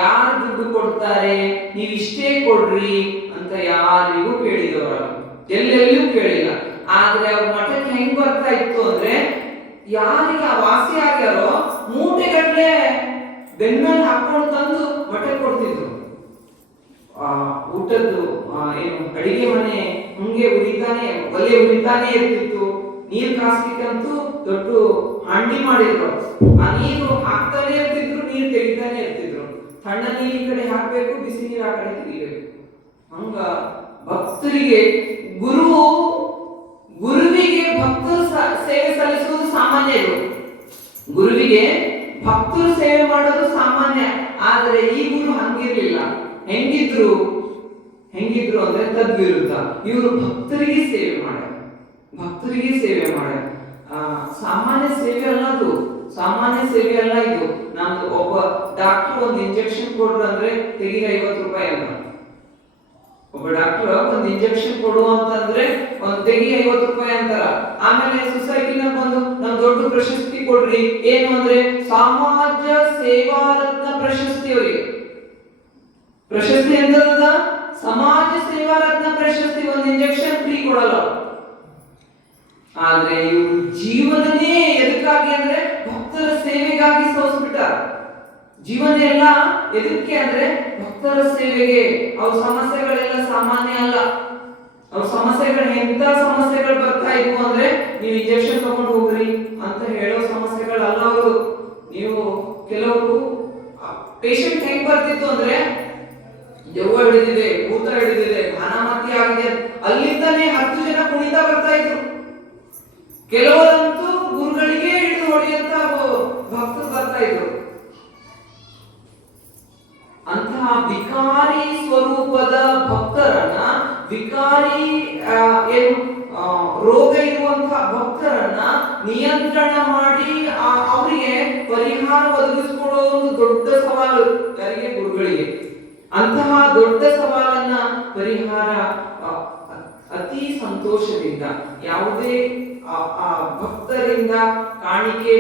ಯಾರು ದುಡ್ಡು ಕೊಡ್ತಾರೆ, ನೀವು ಇಷ್ಟೇ ಕೊಡ್ರಿ ಅಂತ ಯಾರಿಗೂ ಕೇಳಿದವರಲ್ಲ, ಎಲ್ಲೆಲ್ಲೂ ಕೇಳಿಲ್ಲ. ಆದ್ರೆ ಅವ್ರ ಮಠಕ್ಕೆ ಹೆಂಗ್ ಬರ್ತಾ ಇತ್ತು ಅಂದ್ರೆ ಯಾರಿಗೆ ಆ ವಾಸಿ ಆಗ್ಯಾರೋ ಮೂಟೆಗಟ್ಟಲೆ ಬೆನ್ನಲ್ಲಿ ಹಾಕೊಂಡು ತಂದು ಮಠಕ್ಕೆ ಕೊಡ್ತಿದ್ರು. ಊಟದ್ದು ಏನು ಅಡಿಗೆ ಮನೆ ಹಂಗೆ ಒಲೆ ಉರಿತಾನೆ ಇರ್ತಿತ್ತು. ನೀರ್ ಕಾಸ್ಲಿಕ್ಕಂತೂ ದೊಡ್ಡ ಹಂಡಿ ಮಾಡಿದ್ರು. ಆ ನೀರು ಹಾಕ್ತಾನೆ ಇರ್ತಿದ್ರು, ನೀರು ತೆಗಿತಾನೆ ಇರ್ತಿದ್ರು. ತಣ್ಣ ನೀರು ಈ ಕಡೆ ಹಾಕ್ಬೇಕು, ಬಿಸಿ ನೀರು ಆ ಕಡೆ ತೆಗಿಬೇಕು. ಹಂಗ ಭಕ್ತರಿಗೆ ಗುರುವಿಗೆ ಭಕ್ತರು ಸೇವೆ ಸಲ್ಲಿಸುವುದು ಸಾಮಾನ್ಯ. ಇದು ಗುರುವಿಗೆ ಭಕ್ತರು ಸೇವೆ ಮಾಡೋದು ಸಾಮಾನ್ಯ. ಆದ್ರೆ ಈ ಗುರು ಹಂಗಿರ್ಲಿಲ್ಲ. ಹೆಂಗಿದ್ರು ಅಂದ್ರೆ ತದ್ವಿರುದ್ಧ. ಇವರು ಭಕ್ತರಿಗೆ ಸೇವೆ ಮಾಡ್ಯಾರ. ಸಾಮಾನ್ಯ ಸೇವೆ ಅಲ್ಲ ಇದು. ನಮ್ದು ಒಬ್ಬ ಡಾಕ್ಟರ್ ಒಂದು ಇಂಜೆಕ್ಷನ್ ಕೊಡ್ರು ಅಂದ್ರೆ ತೆಗಿರ 50 ರೂಪಾಯಿ ಅಂತ. ಒಬ್ಬ ಡಾಕ್ಟರ್ ಒಂದು ಇಂಜೆಕ್ಷನ್ ಕೊಡು ಅಂತಂದ್ರೆ ಒಂದು ತೆಗಿ 50 ರೂಪಾಯಿ ಅಂತಾರ. ಆಮೇಲೆ ಸೊಸೈಟಿನ ಬಂದು ನಾವು ದೊಡ್ಡ ಪ್ರಶಸ್ತಿ ಕೊಡ್ರಿ, ಏನು ಅಂದ್ರೆ ಸಮಾಜ ಸೇವಾ ರತ್ನ ಪ್ರಶಸ್ತಿ. ಅವರಿಗೆ ಪ್ರಶಸ್ತಿ ಎಂತದ? ಸಮಾಜ ಸೇವಾ ರತ್ನ ಪ್ರಶಸ್ತಿ. ಒಂದು ಇಂಜೆಕ್ಷನ್ ಫ್ರೀ ಕೊಡಲ್ಲ. ಆದ್ರೆ ಇವರು ಜೀವನನೇ ಎದಕ್ಕಾಗಿ ಅಂದ್ರೆ ಭಕ್ತರ ಸೇವೆಗಾಗಿ ಸೋಸ್ಬಿಟ್ಟಾರ. ಜೀವನ ಎಲ್ಲ ಎದಕ್ಕೆ ಅಂದ್ರೆ ಭಕ್ತರ ಸೇವೆಗೆ. ಅವ್ರ ಸಮಸ್ಯೆಗಳೆಲ್ಲ ಸಾಮಾನ್ಯ ಅಲ್ಲ. ಅವ್ರ ಸಮಸ್ಯೆಗಳು ಎಂತ ಸಮಸ್ಯೆಗಳು ಬರ್ತಾ ಇದ್ವು ಅಂದ್ರೆ ನೀವು ಇಂಜೆಕ್ಷನ್ ತಗೊಂಡು ಹೋಗ್ರಿ ಅಂತ ಹೇಳೋ ಸಮಸ್ಯೆಗಳಲ್ಲ ಅವರು. ನೀವು ಕೆಲವರು ಪೇಷಂಟ್ ಹೆಂಗ್ ಬರ್ತಿತ್ತು ಅಂದ್ರೆ ದೆವ್ವ ಹಿಡಿದಿದೆ, ಭೂತ ಹಿಡಿದಿದೆ, ಘಾನಾಮತಿ ಆಗಿದೆ, ಅಲ್ಲಿಂದಾನೇ 10 ಜನ ಕುಣಿತಾ ಬರ್ತಾ ಇದ್ರು. ಕೆಲವರಂತೂ ಗುರುಗಳಿಗೆ ಹಿಡಿದು ಹೊಡೆಯಂತ ಭಕ್ತರು ಬರ್ತಾ ಇದ್ರು. ಅಂತಹ ವಿಕಾರಿ ಸ್ವರೂಪದ ಭಕ್ತರನ್ನ, ವಿಕಾರಿ ಏನು ನಿಯಂತ್ರಣ ಮಾಡಿ ಅವರಿಗೆ ಪರಿಹಾರ ಒದಗಿಸಿಕೊಡೋ ಒಂದು ದೊಡ್ಡ ಸವಾಲು ಯಾರಿಗೆ? ಗುರುಗಳಿಗೆ. ಅಂತಹ ದೊಡ್ಡ ಸವಾಲನ್ನ ಪರಿಹಾರ ಅತಿ ಸಂತೋಷದಿಂದ, ಯಾವುದೇ ಭಕ್ತರಿಂದ ಕಾಣಿಕೆ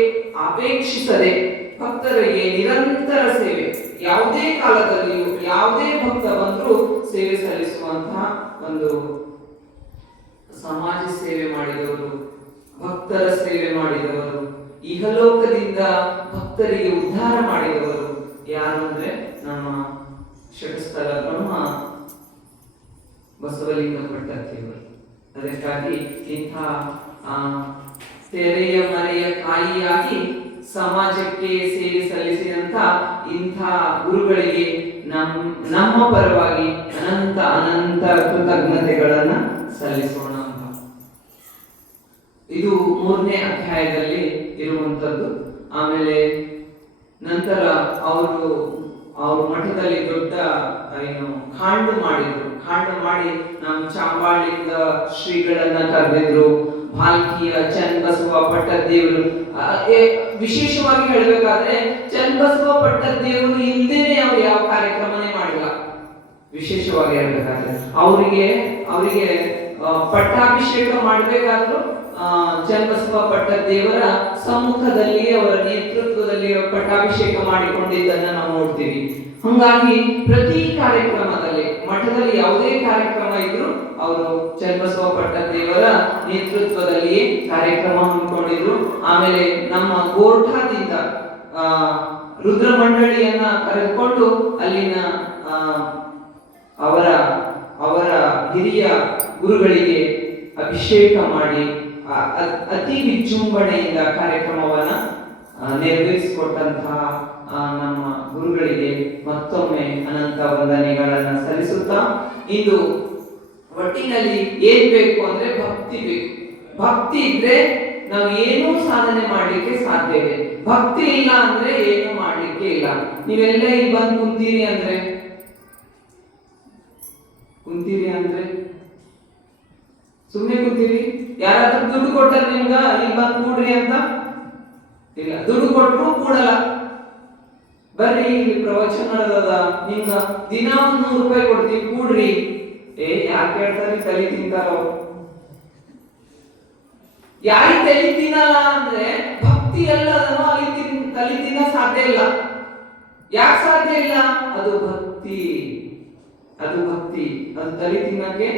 ಅಪೇಕ್ಷಿಸದೆ, ಭಕ್ತರಿಗೆ ನಿರಂತರ ಸೇವೆ, ಯಾವುದೇ ಕಾಲದಲ್ಲಿಯೂ ಯಾವುದೇ ಭಕ್ತ ಬಂದರೂ ಸೇವೆ ಸಲ್ಲಿಸುವಂತಹ ಒಂದು ಸಮಾಜ ಸೇವೆ ಮಾಡಿದವರು, ಭಕ್ತರ ಸೇವೆ ಮಾಡಿದವರು, ಇಹಲೋಕದಿಂದ ಭಕ್ತರಿಗೆ ಉದ್ಧಾರ ಮಾಡಿದವರು ಯಾರು ಅಂದ್ರೆ ನಮ್ಮ ಷಟ್ಸ್ಥಲ ಬ್ರಹ್ಮ ಬಸವಲಿಂಗ ಭಟ್ಟತಿಯವರು. ಅದಕ್ಕಾಗಿ ಇಂಥ ತೆರೆಯ ಮರೆಯ ಕಾಯಿಯಾಗಿ ಸಮಾಜಕ್ಕೆ ಸೇವೆ ಸಲ್ಲಿಸಿದಂತ ಇಂಥ ಗುರುಗಳಿಗೆ ನಮ್ಮ ಪರವಾಗಿ ಅನಂತ ಅನಂತ ಕೃತಜ್ಞತೆಗಳನ್ನ ಸಲ್ಲಿಸೋಣ ಅಂತ. ಇದು 3ನೇ ಅಧ್ಯಾಯದಲ್ಲಿ ಇರುವಂತದ್ದು. ಆಮೇಲೆ ನಂತರ ಅವರು ಮಠದಲ್ಲಿ ದೊಡ್ಡ ಖಾಂಡು ಮಾಡಿದ್ರು. ಖಾಂಡು ಮಾಡಿ ನಮ್ಮ ಚಾಂಬಾಳಿಂದ ಶ್ರೀಗಳನ್ನ ಕರೆದಿದ್ರು. ಭಾಲ್ಕಿಯ ಚನ್ನಬಸವ ಪಟ್ಟದೇವರು, ವಿಶೇಷವಾಗಿ ಹೇಳಬೇಕಾದ್ರೆ ಚನ್ನಬಸವ ಪಟ್ಟದೇವರು ಇಲ್ಲದೇನೆ ಅವ್ರು ಯಾವ ಕಾರ್ಯಕ್ರಮನೇ ಮಾಡಿಲ್ಲ. ವಿಶೇಷವಾಗಿ ಹೇಳ್ಬೇಕಾದ್ರೆ ಅವರಿಗೆ ಪಟ್ಟಾಭಿಷೇಕ ಮಾಡಬೇಕಾದ್ರೂ ಚನ್ನಬಸವ ಪಟ್ಟದೇವರ ಸಮ್ಮುಖದಲ್ಲಿ, ಅವರ ನೇತೃತ್ವದಲ್ಲಿ ಪಟ್ಟಾಭಿಷೇಕ ಮಾಡಿಕೊಂಡಿದ್ದನ್ನ ನಾವು ನೋಡ್ತೀವಿ. ಹಂಗಾಗಿ ಪ್ರತಿ ಕಾರ್ಯಕ್ರಮದಲ್ಲಿ, ಮಠದಲ್ಲಿ ಯಾವುದೇ ಕಾರ್ಯಕ್ರಮ ಇದ್ರು ಅವರು ಚನ್ನಬಸವ ಪಟ್ಟದೇವರ ನೇತೃತ್ವದಲ್ಲಿ ಕಾರ್ಯಕ್ರಮ ಹಮ್ಮಿಕೊಂಡಿದ್ರು. ಆಮೇಲೆ ನಮ್ಮ ಗೋರ್ಠಾದಿಂದ ರುದ್ರ ಮಂಡಳಿಯನ್ನ ಕರೆದುಕೊಂಡು ಅಲ್ಲಿನ ಅವರ ಹಿರಿಯ ಗುರುಗಳಿಗೆ ಅಭಿಷೇಕ ಮಾಡಿ ಅತಿ ವಿಜೃಂಭಣೆಯಿಂದ ಕಾರ್ಯಕ್ರಮವನ್ನ ನೆರವೇರಿಸಿಕೊಟ್ಟಂತಹ ನಮ್ಮ ಗುರುಗಳಿಗೆ ಮತ್ತೊಮ್ಮೆ ಅನಂತ ವಂದನೆಗಳನ್ನ ಸಲ್ಲಿಸುತ್ತಾ, ಇಂದು ಒಟ್ಟಿನಲ್ಲಿ ಏನ್ ಬೇಕು ಅಂದ್ರೆ ಭಕ್ತಿ ಬೇಕು. ಭಕ್ತಿ ಇದ್ರೆ ನಾವು ಏನೂ ಸಾಧನೆ ಮಾಡ್ಲಿಕ್ಕೆ ಸಾಧ್ಯ ಇದೆ. ಭಕ್ತಿ ಇಲ್ಲ ಅಂದ್ರೆ ಏನು ಮಾಡ್ಲಿಕ್ಕೆ ಇಲ್ಲ. ನೀವೆಲ್ಲ ಇಲ್ಲಿ ಬಂದು ಕುಂತೀರಿ ಅಂದ್ರೆ ಸುಮ್ಮನೆ ಕುಂತೀರಿ? ಯಾರಾದ್ರೂ ದುಡ್ಡು ಕೊಟ್ಟಾರ ನಿಮ್ಗ ಇಲ್ಲಿ ಬಂದು ಕೂಡ್ರಿ ಅಂತ? ಇಲ್ಲ. ದುಡ್ಡು ಕೊಟ್ಟರು ಕೂಡಲ್ಲ. ಬರ್ರಿ ಇಲ್ಲಿ ಪ್ರವಚನ ನಡೆದದ, ನಿಮ್ಗ ದಿನ 100 ರೂಪಾಯಿ ಕೊಡ್ತೀವಿ ಕೂಡ್ರಿ. ಯಾಕೆ ಹೇಳ್ತಾರೆ? ತಲೆ ತಿಂತಾರ ಅವ್ರು. ಯಾರಿಗೆ ತಲೆ ತಿನ್ನಲ್ಲ ಅಂದ್ರೆ ಭಕ್ತಿ ಎಲ್ಲದನ್ನು ಅಲ್ಲಿ ತಲೆ ತಿನ್ನ ಸಾಧ್ಯ ಇಲ್ಲ. ಯಾಕೆ ಸಾಧ್ಯ ಇಲ್ಲ? ಅದು ಭಕ್ತಿ. ಅದು ತಲೆ ತಿನ್ನಕ್ಕೆ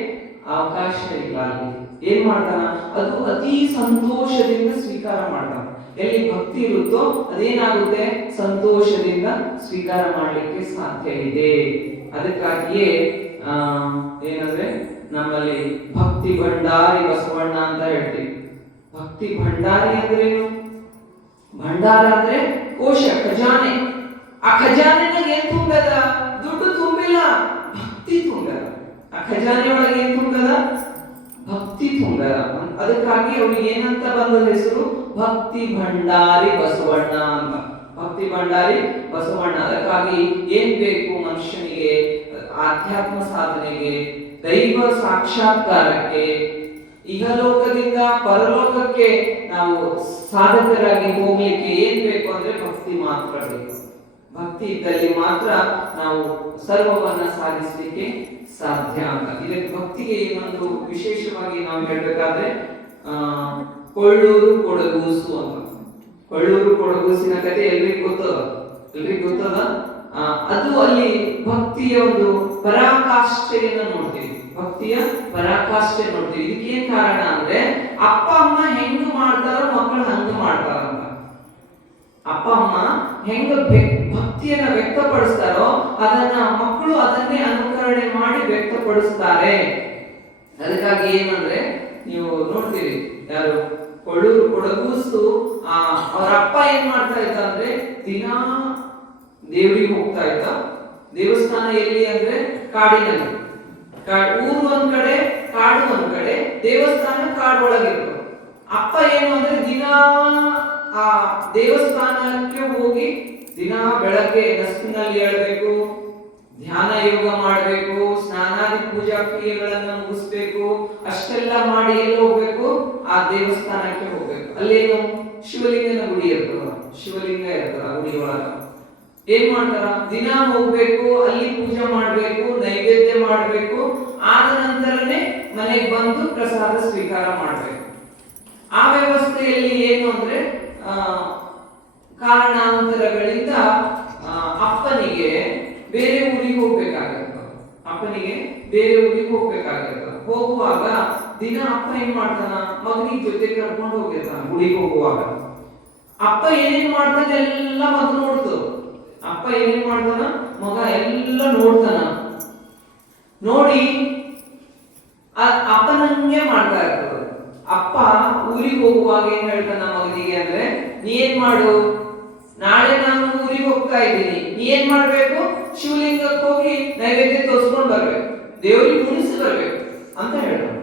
ಅವಕಾಶ ಇಲ್ಲ. ಅಲ್ಲಿ ಏನ್ ಮಾಡ್ತಾನ? ಅದು ಅತಿ ಸಂತೋಷದಿಂದ ಸ್ವೀಕಾರ ಮಾಡ್ತಾನ. ಎಲ್ಲಿ ಭಕ್ತಿ ಇರುತ್ತೋ ಅದೇನಾಗುತ್ತೆ? ಸಂತೋಷದಿಂದ ಸ್ವೀಕಾರ ಮಾಡ್ಲಿಕ್ಕೆ ಸಾಧ್ಯ ಇದೆ. ಅದಕ್ಕಾಗಿಯೇ ಏನಂದ್ರೆ ನಮ್ಮಲ್ಲಿ ಭಕ್ತಿ ಭಂಡಾರಿ ಬಸವಣ್ಣ ಅಂತ ಹೇಳ್ತೀವಿ. ಭಕ್ತಿ ಭಂಡಾರಿ ಅಂದ್ರೆ ಏನು? ಭಂಡಾರ ಅಂದ್ರೆ ಕೋಶ, ಖಜಾನೆ. ಆ ಖಜಾನೆನಾಗ ಏನ್ ತುಂಬದ? ದುಡ್ಡು ತುಂಬಿಲ್ಲ, ಭಕ್ತಿ ತುಂಬದ. ಆ ಖಜಾನೆ ಒಳಗೆ ಏನ್ ತುಂಬದ? ಭಕ್ತಿ ತುಂಬದ. ಅದಕ್ಕಾಗಿ ಅವ್ರಿಗೆ ಏನಂತ ಬಂದ ಹೆಸರು? ಭಕ್ತಿ ಭಂಡಾರಿ ಬಸವಣ್ಣ ಅಂತ. ಭಕ್ತಿ ಭಂಡಾರಿ ಬಸವಣ್ಣ. ಅದಕ್ಕಾಗಿ ಏನ್ ಬೇಕು ಮನುಷ್ಯನಿಗೆ? ಆಧ್ಯಾತ್ಮ ಸಾಧನೆಗೆ, ದೈವ ಸಾಕ್ಷಾತ್ಕಾರಕ್ಕೆ, ಇಹಲೋಕದಿಂದ ಪರಲೋಕಕ್ಕೆ ನಾವು ಸಾಧಕರಾಗಿ ಹೋಗ್ಲಿಕ್ಕೆ ಏನ್ ಬೇಕು ಅಂದ್ರೆ ಭಕ್ತಿ ಮಾತ್ರ ಬೇಕು. ಭಕ್ತಿ ಇದ್ದಲ್ಲಿ ಮಾತ್ರ ನಾವು ಸರ್ವವನ್ನ ಸಾಧಿಸಲಿಕ್ಕೆ ಸಾಧ್ಯ ಅಂತ. ಇದಕ್ಕೆ ಭಕ್ತಿಗೆ ಇನ್ನೊಂದು ವಿಶೇಷವಾಗಿ ನಾವು ಹೇಳ್ಬೇಕಾದ್ರೆ ಕೊಳ್ಳೂರು ಕೊಡಗೂಸು ಅಂತ. ಕೊಳ್ಳೂರು ಕೊಡಗೂಸಿನ ಕಥೆ ಎಲ್ರಿಗೂ ಗೊತ್ತದ. ಅದು ಅಲ್ಲಿ ಭಕ್ತಿಯ ಒಂದು ಪರಾಕಾಷ್ಠೆಯನ್ನು ನೋಡ್ತೀವಿ. ಭಕ್ತಿಯ ಪರಾಕಾಷ್ಠೆ ನೋಡ್ತೀವಿ. ಇದಕ್ಕೇನ್ ಕಾರಣ ಅಂದ್ರೆ ಅಪ್ಪ ಅಮ್ಮ ಹೆಂಗ್ ಮಾಡ್ತಾರೋ ಮಕ್ಕಳು ಹಂಗ ಮಾಡ್ತಾರಂತ. ಅಪ್ಪ ಅಮ್ಮ ಹೆಂಗ ಭಕ್ತಿಯನ್ನ ವ್ಯಕ್ತಪಡಿಸ್ತಾರೋ ಅದನ್ನ ಮಕ್ಕಳು ಅದನ್ನೇ ಅನುಕರಣೆ ಮಾಡಿ ವ್ಯಕ್ತಪಡಿಸ್ತಾರೆ. ಅದಕ್ಕಾಗಿ ಏನಂದ್ರೆ ನೀವು ನೋಡ್ತೀರಿ, ಯಾರು ಕೊಳ್ಳೂರು ಕೊಡಗೂಸು ಅವ್ರ ಅಪ್ಪ ಏನ್ ಮಾಡ್ತಾ ಇದ್ದ ಅಂದ್ರೆ ದಿನಾ ದೇವರಿಗೆ ಹೋಗ್ತಾ ಇದ್ದ. ದೇವಸ್ಥಾನ ಎಲ್ಲಿ ಅಂದ್ರೆ ಕಾಡಿನಲ್ಲಿ. ಊರು ಒಂದ್ ಕಡೆ, ಕಾಡು ಒಂದ್ ಕಡೆ, ದೇವಸ್ಥಾನ ಕಾಡೊಳಗಿತ್ತು. ಅಪ್ಪ ಏನು ಅಂದ್ರೆ ದಿನಾ ಆ ದೇವಸ್ಥಾನಕ್ಕೆ ಹೋಗಿ ದಿನಾ ಬೆಳಗ್ಗೆ ನಸ್ಕಿನಲ್ಲಿ ಏಳಬೇಕು, ಧ್ಯಾನ ಯೋಗ ಮಾಡಬೇಕು, ಸ್ನಾನ ಸ್ನಾನಾದಿ ಪೂಜಾ ಕ್ರಿಯೆಗಳನ್ನ ಮುಗಿಸ್ಬೇಕು, ಅಷ್ಟೆಲ್ಲ ಮಾಡಿ ಎಲ್ಲಿ ಹೋಗ್ಬೇಕು? ಆ ದೇವಸ್ಥಾನಕ್ಕೆ ಹೋಗ್ಬೇಕು. ಅಲ್ಲೇನು ಶಿವಲಿಂಗನ ಗುಡಿ ಇರ್ತದ, ಶಿವಲಿಂಗ ಇರ್ತದ ಗುಡಿ ಒಳಗ. ಏನ್ ಮಾಡ್ತಾರ? ದಿನ ಹೋಗ್ಬೇಕು, ಅಲ್ಲಿ ಪೂಜೆ ಮಾಡ್ಬೇಕು, ನೈವೇದ್ಯ ಮಾಡ್ಬೇಕು, ಆದ ನಂತರನೇ ಮನೆಗೆ ಬಂದು ಪ್ರಸಾದ ಸ್ವೀಕಾರ ಮಾಡ್ಬೇಕು. ಆ ವ್ಯವಸ್ಥೆಯಲ್ಲಿ ಏನು ಅಂದ್ರೆ ಕಾರಣಾಂತರಗಳಿಂದ ಅಪ್ಪನಿಗೆ ಬೇರೆ ಊರಿಗೆ ಹೋಗ್ಬೇಕಾಗತ್ತ. ಅಪ್ಪನಿಗೆ ಬೇರೆ ಊರಿಗೆ ಹೋಗ್ಬೇಕಾಗತ್ತ. ಹೋಗುವಾಗ ದಿನ ಅಪ್ಪ ಏನ್ ಮಾಡ್ತಾನ? ಮಗನಿಗೆ ಜೊತೆ ಕರ್ಕೊಂಡು ಹೋಗಿರ್ತಾನ ಗುಡಿಗೆ ಹೋಗುವಾಗ. ಅಪ್ಪ ಏನೇನ್ ಮಾಡ್ತಾನೆ ಎಲ್ಲ ಮಗ ನೋಡ್ತು. ಅಪ್ಪ ಏನೇನ್ ಮಾಡ್ತಾನ? ಮಗ ಎಲ್ಲ ನೋಡ್ತಾನ. ನೋಡಿ ಅಪ್ಪನಂಗೆ ಮಾಡ್ತಾ ಇರ್ತದ. ಅಪ್ಪ ಊರಿಗೆ ಹೋಗುವಾಗ ಏನ್ ಹೇಳ್ತಾನ ಮಗನಿಗೆ ಅಂದ್ರೆ, ನೀ ಏನ್ ಮಾಡು, ನಾಳೆ ನಾನು ಊರಿಗೆ ಹೋಗ್ತಾ ಇದ್ದೀನಿ, ನೀ ಏನ್ ಮಾಡ್ಬೇಕು? ಶಿವಲಿಂಗಕ್ಕೆ ಹೋಗಿ ನೈವೇದ್ಯ ತೋರಿಸ್ಕೊಂಡು ಬರ್ಬೇಕು, ದೇವರಿಗೆ ಮುಣಿಸಿ ಬರ್ಬೇಕು ಅಂತ ಹೇಳ್ತಾನೆ.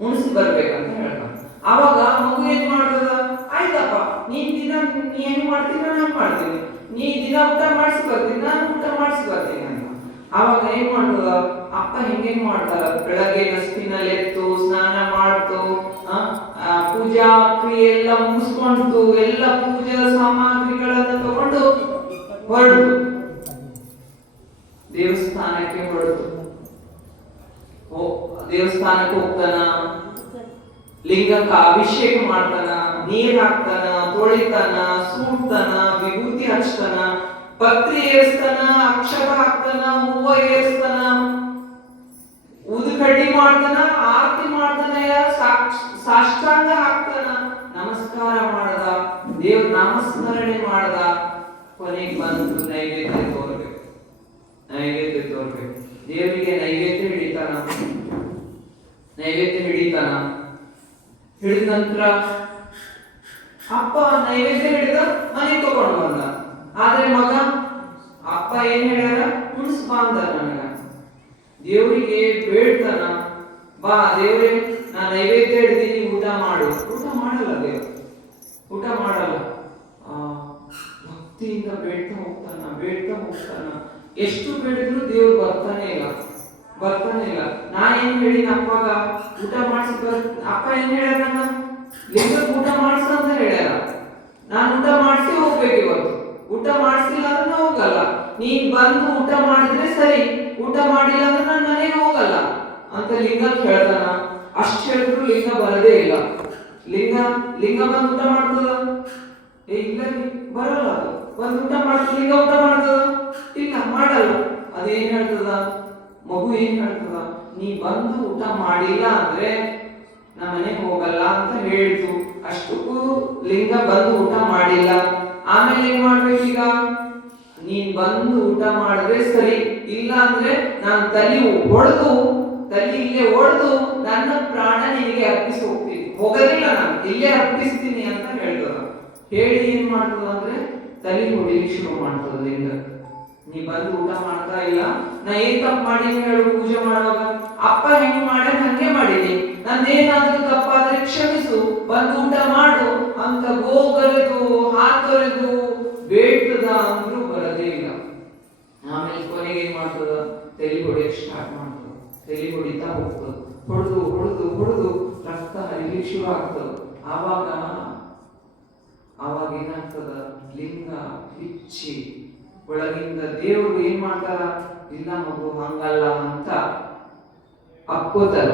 ಮುಣಿಸಿ ಬರ್ಬೇಕಂತ ಹೇಳ್ತಾನೆ. ಅವಾಗ ಮಗು ಏನ್ ಮಾಡ್ತದ? ಆಯ್ತಪ್ಪ, ನೀನ್ ದಿನ ನೀ ಏನ್ ಮಾಡ್ತೀನ ನಾನು ಮಾಡ್ತೀನಿ, ನೀ ದಿನ ಊಟ ಮಾಡಿಸಿ ಬರ್ತೀನಿ, ನಾನು ಊಟ ಮಾಡಿಸಿ ಬರ್ತೀನಿ ಅಂತ. ಅವಾಗ ಏನ್ ಮಾಡ್ತದ? ಅಪ್ಪ ಹೆಂಗೇನ್ ಮಾಡ್ತಾರ? ಬೆಳಗ್ಗೆ ನಸ್ತಿನಲ್ಲಿ ಎತ್ತು ಸ್ನಾನ ಮಾಡ್ತು, ಪೂಜಾ ಕ್ರಿಯೆ ಎಲ್ಲ ಮುಗಿಸ್ಕೊಂಡು ಎಲ್ಲ ಪೂಜಾ ಸಾಮಗ್ರಿಗಳನ್ನು ತಗೊಂಡು ಹೊರಡು ದೇವಸ್ಥಾನಕ್ಕೆ ಹೊರಟು. ದೇವಸ್ಥಾನಕ್ಕೆ ಹೋಗ್ತಾನ, ಲಿಂಗಕ್ಕೆ ಅಭಿಷೇಕ ಮಾಡ್ತಾನ, ನೀರ್ ಹಾಕ್ತಾನ, ತೊಳಿತಾನ, ಸೂಡ್ತಾನ, ವಿಭೂತಿ ಹಚ್ತಾನ, ಪತ್ರಿ ಏರಿಸ್ತಾನ, ಅಕ್ಷರ ಹಾಕ್ತಾನ, ಹೂವ ಏರಿಸ್ತಾನ, ಉದುಕಡ್ಡಿ ಮಾಡ್ತಾನ, ಆರತಿ ಮಾಡ್ತಾನ, ಸಾಷ್ಟಾಂಗ ಹಾಕ್ತಾನ, ನಮಸ್ಕಾರ ಮಾಡದ, ದೇವ್ರ ನಾಮಸ್ಮರಣೆ ಮಾಡದ. ಕೊನೆಗೆ ಬಂದು ನೈವೇದ್ಯ ತೋರ್ಬೇಕು. ನೈವೇದ್ಯ ತೋರ್ಬೇಕು. ದೇವರಿಗೆ ನೈವೇದ್ಯ ಹಿಡಿತಾನ. ನೈವೇದ್ಯ ಹಿಡಿತಾನ. ಹಿಡಿದ ನಂತರ ಅಪ್ಪ ನೈವೇದ್ಯ ಹಿಡಿದ ಮನೆಗೆ ತಗೊಂಡು ಬಂದ. ಆದ್ರೆ ಮಗ ಅಪ್ಪ ಏನ್ ಹೇಳ್ಯಾರ? ಮುನ್ಸ್ ಬಾಂದ ನನಗ. ದೇವರಿಗೆ ಬೇಡ್ತಾನ, ಬಾ ದೇವ್ರೆ ನಾ ನೈವೇದ್ಯ ಹಿಡಿದೀನಿ, ಊಟ ಮಾಡು. ಊಟ ಮಾಡಲ್ಲ ದೇವ್ರು, ಊಟ ಮಾಡಲ್ಲ. ಭಕ್ತಿಯಿಂದ ಬೇಡ್ತಾ ಹೋಗ್ತಾನ, ಬೇಡ್ತಾ ಹೋಗ್ತಾನ. ಎಷ್ಟು ಬೇಡಿದ್ರು ದೇವ್ರು ಬರ್ತಾನೆ ಇಲ್ಲ, ಬರ್ತಾನೆ ಇಲ್ಲ. ನಾನೇನ್ ಹೇಳಿನ ಅಪ್ಪಗ ಊಟ ಮಾಡಿಸಿ ಅಪ್ಪ ಏನ್ ಹೇಳ್ಯಾರ? ಲಿಂಗಕ್ಕೆ ಊಟ ಮಾಡಿಸ ಅಂತ ಹೇಳ್ಯಾರ. ನಾನು ಊಟ ಮಾಡಿಸಿ ಹೋಗ್ಬೇಕು ಇವತ್ತು. ಊಟ ಮಾಡಿಸಿಲ್ಲ ಅಂದ್ರೆ ಹೋಗಲ್ಲ. ನೀನ್ ಬಂದು ಊಟ ಮಾಡಿದ್ರೆ ಸರಿ, ಊಟ ಮಾಡಿಲ್ಲ ಅಂದ್ರೆ ನಾನು ಮನೆಗೆ ಹೋಗಲ್ಲ ಅಂತ ಲಿಂಗಕ್ಕೆ ಹೇಳ್ತಾನ. ಅಷ್ಟು ಹೇಳಿದ್ರು ಲಿಂಗ ಬರದೇ ಇಲ್ಲ. ಲಿಂಗ ಬಂದು ಊಟ ಮಾಡ್ತದ? ಇಲ್ಲ, ಬರಲ್ಲ. ಅದು ಬಂದು ಊಟ ಮಾಡ್ತದ? ಲಿಂಗ ಊಟ ಮಾಡ್ತದ? ಇಲ್ಲ, ಮಾಡಲ್ಲ. ಅದೇನ್ ಹೇಳ್ತದ? ಮಗು ಏನ್ ಹೇಳ್ತದ? ನೀ ಬಂದು ಊಟ ಮಾಡಿಲ್ಲ ಅಂದ್ರೆ ನಾ ಮನೆಗೆ ಹೋಗಲ್ಲ ಅಂತ ಹೇಳ್ತು. ಅಷ್ಟಕ್ಕೂ ಲಿಂಗ ಬಂದು ಊಟ ಮಾಡಿಲ್ಲ. ಆಮೇಲೆ ಏನ್ ಮಾಡ್ಬೇಕೀಗ? ನೀನ್ ಬಂದು ಊಟ ಮಾಡಿದ್ರೆ ಸರಿ, ಇಲ್ಲ ಅಂದ್ರೆ ನಾನು ತಲೆ ಇಲ್ಲೇ ಹೊಡೆದು ನನ್ನ ಪ್ರಾಣ ನಿನಗೆ ಅರ್ಪಿಸಿ ಹೋಗ್ತೀನಿ, ಹೋಗೋದಿಲ್ಲ, ನಾನು ಇಲ್ಲೇ ಅರ್ಪಿಸ್ತೀನಿ ಅಂತ ಹೇಳ್ತದ. ಹೇಳಿ ಏನ್ ಮಾಡ್ತದ ಅಂದ್ರೆ ತಲೆ ಹೊಡಿಲಿಕ್ಕೆ ಶುರು ಮಾಡ್ತದ ಲಿಂಗ. ನೀ ಬಂದು ಊಟ ಮಾಡ್ತಾ ಇಲ್ಲ, ನಾ ಏನ್ ತಪ್ಪು ಮಾಡೀನಿ ಹೇಳು? ಪೂಜೆ ಮಾಡುವಾಗ ಅಪ್ಪ ಹೆಂಗ್ ಮಾಡ ಹಂಗೆ ಮಾಡೀನಿ, ನಂದೇನಾದ್ರೂ ತಪ್ಪಾದ್ರೆ ಕ್ಷಮಿಸು, ಬಂದು ಊಟ ಮಾಡು ಅಂತ ಗೋಗರೆದು ಹಾತೊರೆದು ಬೇಡ್ತದ ಅಂದ್ರೂ ಬರದೇ ಇಲ್ಲ. ಆಮೇಲೆ ಕೊನೆಗೆ ಏನ್ ಮಾಡ್ತದ? ತಲೆ ಹೊಡೆಯಕ್ಕೆ ಸ್ಟಾರ್ಟ್ ಮಾಡ್ತದ. ತಲೆ ಹೊಡಿತಾ ಹೋಗ್ತದ. ಹೊಡೆದು ಹೊಡೆದು ಹೊಡೆದು ರಕ್ತ ಹರಿಲಿಕ್ಕೆ ಶುರು ಆಗ್ತದ. ಆವಾಗ ಏನಾಗ್ತದ? ಲಿಂಗ ಬಿಚ್ಚಿ ಒಳಗಿಂದ ದೇವರು ಏನ್ ಮಾಡ್ತಾರ? ಇಲ್ಲ ಮಗು ಹಂಗಲ್ಲ ಅಂತ ಅಕ್ಕೋತಾರ.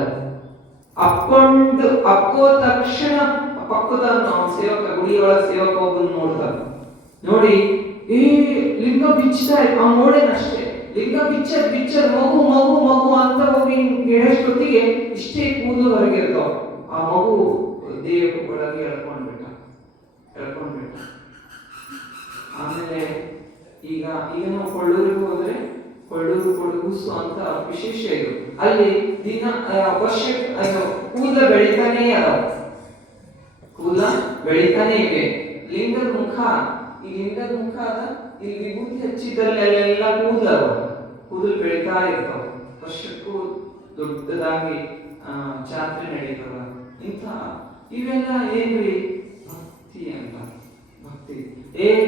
ಅಕ್ಕೋ ತಕ್ಷಣ ಪಕ್ಕದ ಸೇವಕ, ಗುಡಿಯೊಳಗ ಸೇವಕ ಒಬ್ಬನ್ ನೋಡ್ತಾರ. ನೋಡಿ ಲಿಂಗ ಬಿಚ್ಚತಾ ನೋಡೇನಷ್ಟೇ. ಲಿಂಗ ಬಿಚ್ಚರ್ ಮಗು ಮಗು ಮಗು ಅಂತ ಹೋಗಿ ಗಿಡಷ್ಟೊತ್ತಿಗೆ ಇಷ್ಟೇ ಕೂದಲು ಹೊರಗಿರ್ತಾವ. ಆ ಮಗು ದೇವ ಒಳಗೆ ಎಳ್ಕೊಂಡ್ಬಿಟ್ಟ. ಆಮೇಲೆ ಈಗ ನಾವು ಕೊಳ್ಳೂರಿಗೆ ಹೋದ್ರೆ ಕೊಳ್ಳೂರು ಕೊಡಗುಸು ಅಂತ ವಿಶೇಷ ಇದು. ಅಲ್ಲಿ ದಿನ ವರ್ಷ ಕೂದಲ ಬೆಳಿತಾನೇ ಅದಾವ, ಕೂದಲ ಬೆಳಿತಾನೆ ಇವೆ. ಲಿಂಗದ ಮುಖ ಅದ, ಇಲ್ಲಿ ವಿಭೂತಿ ಹಚ್ಚಿದಲ್ಲಿ ಅಲ್ಲೆಲ್ಲ ಕೂದಲು ಬೆಳಿತಾ ಇರ್ತಾವ. ವರ್ಷಕ್ಕೂ ದೊಡ್ಡದಾಗಿ ಜಾತ್ರೆ ನಡೀತದ. ಇವೆಲ್ಲ ಏನ್ರಿ? ಭಕ್ತಿ ಅಂತ. ಭಕ್ತಿ.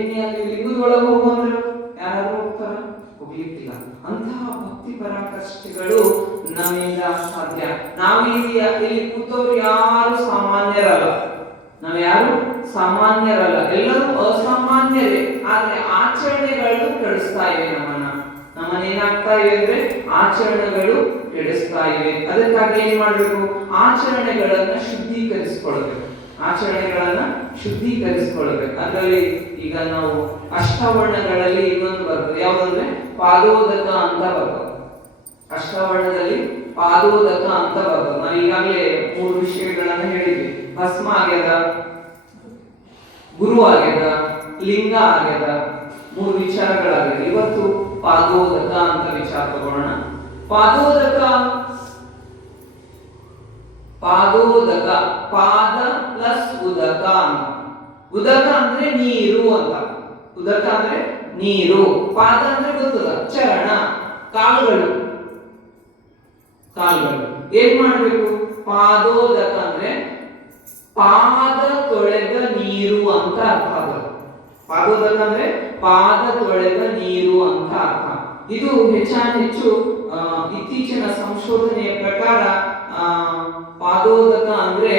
ನೀ ಅಲ್ಲಿ ಲಿಂಗದೊಳಗೆ ಹೋಗಂದ್ರೆ ಯಾರಾದ್ರೂ ಹೋಗ್ತಾರ? ಹೋಗ್ಲಿಕ್ಕಿಲ್ಲ. ಅಂತಹ ಭಕ್ತಿ ಪರಾಕಾಷ್ಠೆಗಳು ನಮ್ಮಿಂದ ಸಾಧ್ಯ. ನಾವು ಇಲ್ಲಿ ಕೂತವ್ರು ಯಾರು ಸಾಮಾನ್ಯರಲ್ಲ, ನಾವು ಯಾರು ಸಾಮಾನ್ಯರಲ್ಲ, ಎಲ್ಲರೂ ಅಸಾಮಾನ್ಯರೇ. ಆದ್ರೆ ಆಚರಣೆಗಳು ಕೆಡಿಸ್ತಾ ಇವೆ ನಮ್ಮನ್ನೇನಾಗ್ತಾ ಇವೆ ಅಂದ್ರೆ ಆಚರಣೆಗಳು ಕೆಡಿಸ್ತಾ ಇವೆ. ಅದಕ್ಕಾಗಿ ಏನ್ ಮಾಡ್ಬೇಕು, ಆಚರಣೆಗಳನ್ನ ಶುದ್ಧೀಕರಿಸಿಕೊಳ್ಬೇಕು. ಅದರಲ್ಲಿ ಈಗ ನಾವು ಅಷ್ಟವರ್ಣಗಳಲ್ಲಿ ಇನ್ನೊಂದು ಬರ್ತದೆ, ಯಾವ್ದಂದ್ರೆ ಪಾದೋದಕ ಅಂತ ಬರ್ತದೆ. ಅಷ್ಟವರ್ಣದಲ್ಲಿ ಪಾದೋದಕ ಅಂತ ಬರ್ತದೆ. ನಾವು ಈಗಾಗಲೇ 3 ವಿಷಯಗಳನ್ನ ಹೇಳಿದ್ವಿ. ಭಸ್ಮ ಆಗ್ಯದ, ಗುರು ಆಗ್ಯದ, ಲಿಂಗ ಆಗ್ಯದ, 3 ವಿಚಾರಗಳಾಗ್ಯದ. ಇವತ್ತು ಪಾದೋದಕ ಅಂತ ವಿಚಾರ ತಗೊಳ್ಳೋಣ. ಪಾದೋದಕ ಪಾದ ಪ್ಲಸ್ ಉದಕ ಅಂತ. ಉದಕ ಅಂದ್ರೆ ನೀರು ಅಂತ. ಉದಕ ಅಂದ್ರೆ ನೀರು, ಪಾದ ಅಂದ್ರೆ ಗೊತ್ತದ ಚರಣ, ಕಾಲುಗಳು. ಏನ್ ಮಾಡ್ಬೇಕು, ಪಾದೋದಕ ಅಂದ್ರೆ ಪಾದ ತೊಳೆದ ನೀರು ಅಂತ ಅರ್ಥ. ಪಾದೋದಕ ಅಂದ್ರೆ ಪಾದ ತೊಳೆದ ನೀರು ಅಂತ ಅರ್ಥ. ಇದು ಹೆಚ್ಚು ಇತ್ತೀಚಿನ ಸಂಶೋಧನೆಯ ಪ್ರಕಾರ ಪಾದೋದಕ ಅಂದ್ರೆ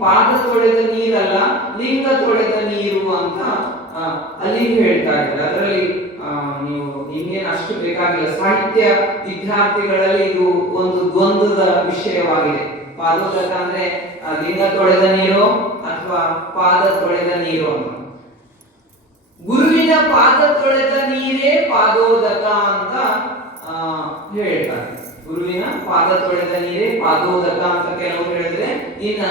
ಪಾದ ತೊಳೆದ ನೀರಲ್ಲ, ಲಿಂಗ ತೊಳೆದ ನೀರು ಅಂತ ಅಲ್ಲಿ ಹೇಳ್ತಾ ಇದ್ದಾರೆ. ಅದರಲ್ಲಿ ನೀವು ನಿಮ್ಗೇನು ಅಷ್ಟು ಬೇಕಾಗಿಲ್ಲ. ಸಾಹಿತ್ಯ ವಿದ್ಯಾರ್ಥಿಗಳಲ್ಲಿ ಇದು ಒಂದು ದ್ವಂದ್ವದ ವಿಷಯವಾಗಿದೆ. ಪಾದೋದಕ ಅಂದ್ರೆ ಲಿಂಗ ತೊಳೆದ ನೀರು ಅಥವಾ ಪಾದ ತೊಳೆದ ನೀರು ಅಂತ. ಗುರುವಿನ ಪಾದ ತೊಳೆದ ನೀರೇ ಪಾದೋದಕ ಅಂತ ಹೇಳ್ತಾರೆ. ಗುರುವಿನ ಪಾದ ತೊಳೆದ ನೀರೇ ಪಾದೋದಕ ಅಂತ ಕೆಲವರು ಹೇಳಿದ್ರೆ, ಇನ್ನ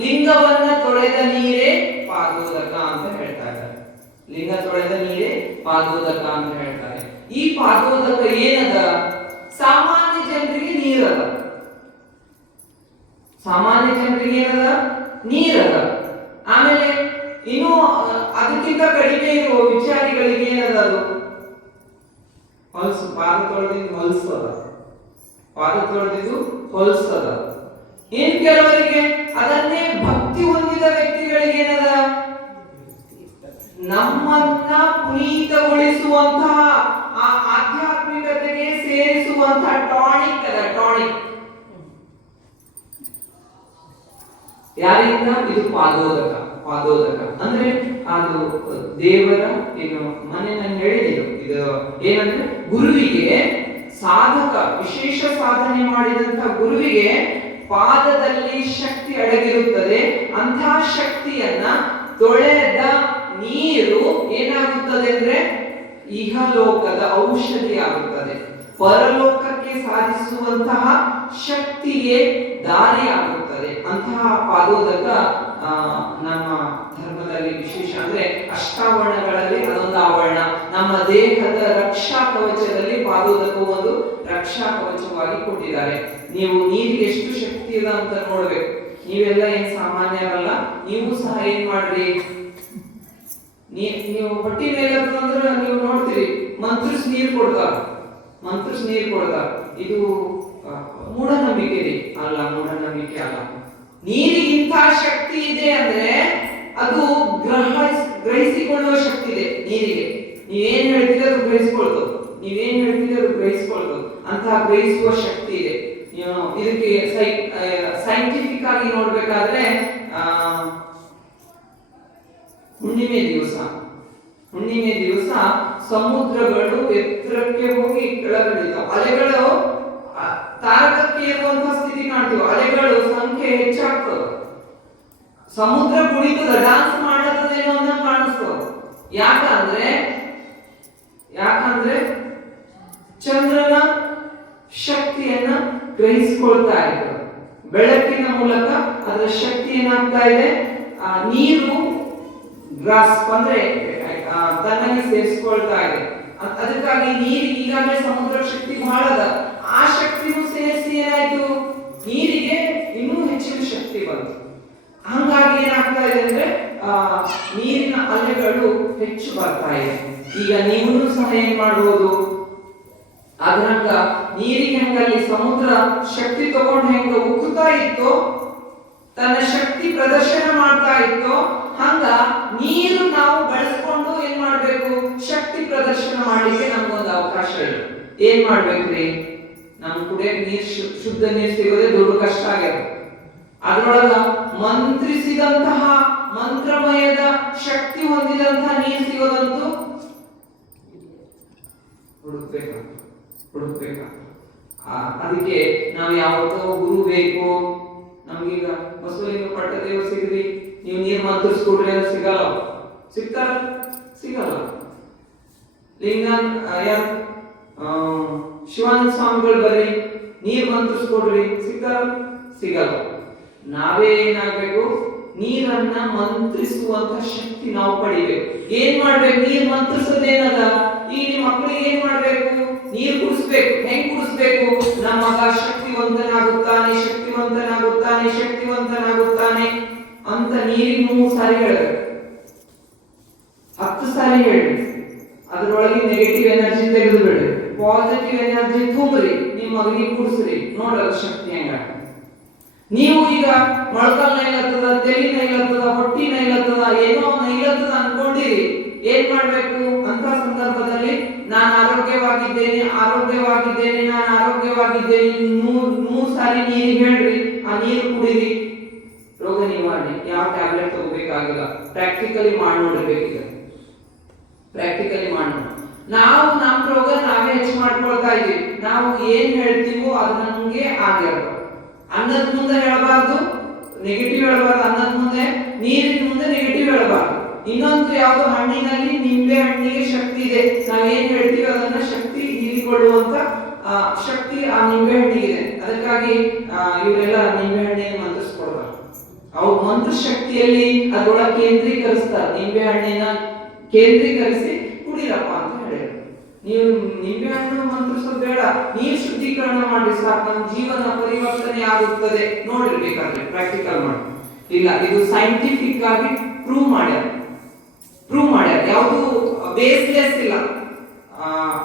ಲಿಂಗವನ್ನ ತೊಳೆದ ನೀರೇ ಪಾದೋದಕ ಅಂತ ಹೇಳ್ತಾ ಇದ್ದಾರೆ. ಲಿಂಗ ತೊಳೆದ ನೀರೇ ಪಾದೋದಕ ಅಂತ ಹೇಳ್ತಾರೆ. ಈ ಪಾದೋದಕ ಏನದ, ಸಾಮಾನ್ಯ ಜನರಿಗೆ ನೀರದ. ನೀರದ. ಆಮೇಲೆ ಇನ್ನು ಅದಕ್ಕಿಂತ ಕಡಿಮೆ ಇರುವ ವಿಚಾರಿಗಳಿಗೆ ಏನದ, ಅದು ಹೊಲಸು. ಪಾದ ತೊಳೆದಿದ್ದು ಹೊಲಸದ, ಇನ್ ಕೆಲವರಿಗೆ ಅದನ್ನೇ ಭಕ್ತಿ ಹೊಂದಿದ ವ್ಯಕ್ತಿಗಳಿಗೆ ಏನದ, ನಮ್ಮನ್ನ ಪುನೀತಗೊಳಿಸುವಂತಹ ಆ ಆಧ್ಯಾತ್ಮಿಕತೆಗೆ ಸೇರಿಸುವಂತಹ ಟಾನಿಕ್ ಅದ. ಯಾರಿಂದ? ಇದು ಪಾದೋದಕ ಅಂದ್ರೆ ಅದು ದೇವರ ಏನು ಮನೆ ನಾನು ಹೇಳಿದ್ದು. ಇದು ಏನಂದ್ರೆ ಗುರುವಿಗೆ, ಸಾಧಕ ವಿಶೇಷ ಸಾಧನೆ ಮಾಡಿದಂತ ಗುರುವಿಗೆ ಪಾದದಲ್ಲಿ ಶಕ್ತಿ ಅಡಗಿರುತ್ತದೆ. ಅಂತಹ ಶಕ್ತಿಯನ್ನ ತೊಳೆದ ನೀರು ಏನಾಗುತ್ತದೆ ಅಂದ್ರೆ ಇಹಲೋಕದ ಔಷಧಿ ಆಗುತ್ತದೆ, ಪರಲೋಕಕ್ಕೆ ಸಾಧಿಸುವಂತಹ ಶಕ್ತಿಗೆ ದಾರಿ ಆಗುತ್ತದೆ. ಅಂತಹ ಪಾದೋದಕ ನಮ್ಮ ಧರ್ಮದಲ್ಲಿ ವಿಶೇಷ. ಅಂದ್ರೆ ಅಷ್ಟಾವರ್ಣಗಳಲ್ಲಿ ಅದೊಂದು ಆವರಣ. ನಮ್ಮ ದೇಹದ ರಕ್ಷಾ ಕವಚದಲ್ಲಿ ಪಾದೋದಕವು ಒಂದು ರಕ್ಷಾ ಕವಚವಾಗಿ ಕೊಟ್ಟಿದ್ದಾರೆ. ನೀವು ನೀರಿಗೆ ಎಷ್ಟು ಶಕ್ತಿ ಇದೆ ಅಂತ ನೋಡ್ಬೇಕು. ನೀವೆಲ್ಲ ಏನ್ ಸಾಮಾನ್ಯರಲ್ಲ. ನೀವು ಸಹ ಏನ್ ಮಾಡ್ರಿ, ನೀವು ಹೊಟ್ಟಿ ಮೇಲೆ ಅಂದ್ರೆ ನೀವು ನೋಡ್ತೀರಿ, ಮಂತ್ರಿಸ್ ನೀರು ಕೊಡ್ತಾರ. ಇದು ಮೂಢನಂಬಿಕೆ ಅಲ್ಲ, ಮೂಢನಂಬಿಕೆ ಅಲ್ಲ. ನೀರಿಗಿಂತ ಶಕ್ತಿ ಇದೆ ಅಂದ್ರೆ ಅದು ಗ್ರಹಿಸಿಕೊಳ್ಳುವ ಶಕ್ತಿ ಇದೆ ನೀರಿಗೆ. ನೀವೇನ್ ಹೇಳ್ತೀರಿ ಅದು ಗ್ರಹಿಸ್ಕೊಳ್ತದೆ. ಅಂತಹ ಗ್ರಹಿಸುವ ಶಕ್ತಿ ಇದೆ. ಇದಕ್ಕೆ ಸೈಂಟಿಫಿಕ್ ಆಗಿ ನೋಡ್ಬೇಕಾದ್ರೆ ಹುಣ್ಣಿಮೆ ದಿವಸ ಸಮುದ್ರಗಳು ಎತ್ತರಕ್ಕೆ ಹೋಗಿ ಕೆಳಗಿಳಿತಾವ. ಅಲೆಗಳು ತಾರಕಕ್ಕೆ ಇರುವಂತಹ ಸ್ಥಿತಿ ಕಾಣ್ತೀವಿ. ಅಲೆಗಳು ಸಂಖ್ಯೆ ಹೆಚ್ಚಾಗ್ತದೆ. ಸಮುದ್ರ ಕುಣಿತದ, ಡಾನ್ಸ್ ಮಾಡದೇನೋ ಅಂತ ಕಾಣಿಸ್ತದೆ. ಯಾಕಂದ್ರೆ ಚಂದ್ರನ ಶಕ್ತಿಯನ್ನ ಗ್ರಹಿಸಿಕೊಳ್ತಾ ಇರ್ತದೆ. ಬೆಳಕಿನ ಮೂಲಕ ಅದರ ಶಕ್ತಿ ಏನಾಗ್ತಾ ಇದೆ, ನೀರು ಗ್ರಾಸ್ಪ್ ಅಂದ್ರೆ ತನ್ನಲ್ಲಿ ಸೇರಿಸಿಕೊಳ್ತಾ ಇದೆ. ಅದಕ್ಕಾಗಿ ನೀರಿಗೆ ಈಗಾಗಲೇ ಸಮುದ್ರ ಶಕ್ತಿ ಬಹಳ ಅದ. ಆ ಶಕ್ತಿನೂ ಸೇರಿಸಿ ಏನಾಯ್ತು, ನೀರಿಗೆ ಇನ್ನೂ ಹೆಚ್ಚಿನ ಶಕ್ತಿ ಬಂತು. ಹಂಗಾಗಿ ಏನಾಗ್ತಾ ಇದೆ ಅಂದ್ರೆ ನೀರಿನ ಅಲೆಗಳು ಹೆಚ್ಚು ಬರ್ತಾ ಇದೆ. ಈಗ ನೀವು ಸಹ ಏನ್ ಮಾಡಬಹುದು, ಅದ್ರಂಗ ನೀರಿಗೆ ಹೆಂಗಲ್ಲಿ ಸಮುದ್ರ ಶಕ್ತಿ ತಗೊಂಡು ಹೆಂಗ ಉಕ್ಕುತ್ತಾ ಇತ್ತು, ತನ್ನ ಶಕ್ತಿ ಪ್ರದರ್ಶನ ಮಾಡ್ತಾ ಇತ್ತು, ಹಂಗ ನೀರು ನಾವು ಬಳಸ್ಕೊಂಡು ಏನ್ ಮಾಡ್ಬೇಕು, ಶಕ್ತಿ ಪ್ರದರ್ಶನ ಮಾಡ್ಲಿಕ್ಕೆ ನಮ್ಗೊಂದು ಅವಕಾಶ ಇದೆ. ಏನ್ ಮಾಡ್ಬೇಕ್ರಿ, ನಮ್ ಕುಡಿಯಕ್ ನೀರ್ ಶುದ್ಧ ನೀರ್ ಸಿಗೋದೇ ದೊಡ್ಡ ಕಷ್ಟ ಆಗ್ಯದ. ಅದ್ರೊಳಗ ಮಂತ್ರಿಸಿದಂತಹ ಮಂತ್ರಮಯದ ಶಕ್ತಿ ಹೊಂದಿದಂತಹ ನೀರ್ ಸಿಗೋದಂತೂ ಹುಡುಕ್ಬೇಕ. ಅದಕ್ಕೆ ನಾವು ಯಾವತ್ತೋ ಗುರು ಬೇಕು. ನಮ್ಗೀಗ ಬಸವಲಿಂಗ ಪಟ್ಟದೇವರು ಸಿಗ್ರಿ, ನೀವು ನೀರ್ ಮಂತ್ರಿಸ್ಕೊಡ್ರಿ ಅಂತ ಸಿಗಲ್ಲ. ಲಿಂಗ ಶಿವಾನಂದ ಸ್ವಾಮಿಗಳು ಬರ್ರಿ ನೀರ್ ಮಂತ್ರಿಸ್ಕೊಡ್ರಿ ಸಿಗಲ್ಲ. ನಾವೇ ಏನಾಗಬೇಕು, ನೀರನ್ನ ಮಂತ್ರಿಸುವಂತ ಶಕ್ತಿ ನಾವು ಪಡಿಬೇಕು. ಏನ್ ಮಾಡ್ಬೇಕು? ನೀರ್ ಮಂತ್ರಿಸೋದೇನದ, ಈ ಮಕ್ಕಳಿಗೆ ಏನ್ ಮಾಡ್ಬೇಕು? ನೀರ್ ಕುಡಿಸ್ಬೇಕು. ಹೆಂಗ್ ಕುಡಿಸ್ಬೇಕು? ನಮ್ಮ ಮಗ ಶಕ್ತಿವಂತನಾಗುತ್ತಾನೆ ಅಂತ ನೀರಿಗೆ 3 ಸಾರಿ ಹೇಳ್ಬೇಕು, 10 ಸಾರಿ ಹೇಳಿ. ಅದ್ರೊಳಗೆ ನೆಗೆಟಿವ್ ಎನರ್ಜಿ ತೆಗೆದು ಬಿಡ್ರಿ, ಪಾಸಿಟಿವ್ ಎನರ್ಜಿ ತುಂಬ್ರಿ, ನಿಮ್ಮ ಮಗನಿಗೆ ಕುಡಿಸ್ರಿ. ನೋಡಲ್ಲ ಶಕ್ತಿ ಹೆಂಗ. ನೀವು ಈಗ ಮೊಳಕಲ್ ನೈಲತ್ತದ, ತಲೆ ನೈಲತ್ತದ, ಹೊಟ್ಟಿ ನೈಲತ್ತದ, ಏನೋ ನೈಲತ್ತದ ಅನ್ಕೊಂಡಿರಿ. ಏನ್ ಮಾಡ್ಬೇಕು ಅಂತ ಸಂದರ್ಭದಲ್ಲಿ ನಾನು ಆರೋಗ್ಯವಾಗಿದ್ದೇನೆ 3 ಸಾರಿ ನೀರಿಗೆ ಹೇಳ್ರಿ, ಆ ನೀರು ಕುಡಿರಿ. ರೋಗ ನಿವಾರಣೆ. ಯಾವ ಟ್ಯಾಬ್ಲೆಟ್ ತಗೋಬೇಕಾಗಿಲ್ಲ. ಪ್ರಾಕ್ಟಿಕಲಿ ಮಾಡಿ ನೋಡ್ಬೇಕೀಗ. ನಾವು ನಮ್ಮ ರೋಗ ನಾವೇ ಹೆಚ್ಚು ಮಾಡ್ಕೊಳ್ತಾ ಇದೀವಿ. ನಾವು ಏನ್ ಹೇಳ್ತೀವೋ ಅದು ನಮ್ಗೆ ಆಗಿರಲ್ಲ. ಅನ್ನದ ಮುಂದೆ ಹೇಳಬಾರ್ದು ನೆಗೆಟಿವ್ ಹೇಳಬಾರ್ದು, ಅನ್ನದ ಮುಂದೆ ನೀರಿನ ಮುಂದೆ ನೆಗೆಟಿವ್ ಹೇಳಬಾರ್ದು. ಇನ್ನೊಂದು ಯಾವ್ದೋ ಹಣ್ಣಿನಲ್ಲಿ ನಿಂಬೆ ಹಣ್ಣಿಗೆ ಶಕ್ತಿ ಇದೆ. ನಾವೇನ್ ಹೇಳ್ತೀವಿ ಅದನ್ನ ಶಕ್ತಿ ಹೀರಿಕೊಳ್ಳುವಂತ ಶಕ್ತಿ ಆ ನಿಂಬೆ ಹಣ್ಣಿಗೆ ಇದೆ. ಅದಕ್ಕಾಗಿ ಇವರೆಲ್ಲ ನಿಂಬೆ ಹಣ್ಣಿನ ಮಂತ್ರಿಸ್ಕೊಡ್ಬಾರ್ದು. ಅವ್ರ ಮಂತ್ರ ಶಕ್ತಿಯಲ್ಲಿ ಅದರೊಳಗೆ ಕೇಂದ್ರೀಕರಿಸ್ತಾರೆ. ನಿಂಬೆ ಹಣ್ಣಿನ ಕೇಂದ್ರೀಕರಿಸಿ ಕುಡಿರಪ್ಪ ಅಂತ ಹೇಳಿದ್ರು. ನೀವು ನಿಂಬೆ ಹಣ್ಣು ಮಂತ್ರಿಸೋದು ಬೇಡ, ನೀವು ಶುದ್ಧೀಕರಣ ಮಾಡಿ ಸಾಕು, ನಮ್ಮ ಜೀವನ ಪರಿವರ್ತನೆ ಆಗುತ್ತದೆ. ನೋಡಿರ್ಬೇಕಾದ್ರೆ ಪ್ರಾಕ್ಟಿಕಲ್ ಮಾಡಿ. ಇಲ್ಲ, ಇದು ಸೈಂಟಿಫಿಕ್ ಆಗಿ ಪ್ರೂವ್ ಮಾಡ್ಯಾರ. ಯಾವುದು ಬೇಸ್ಲೆಸ್ ಇಲ್ಲ,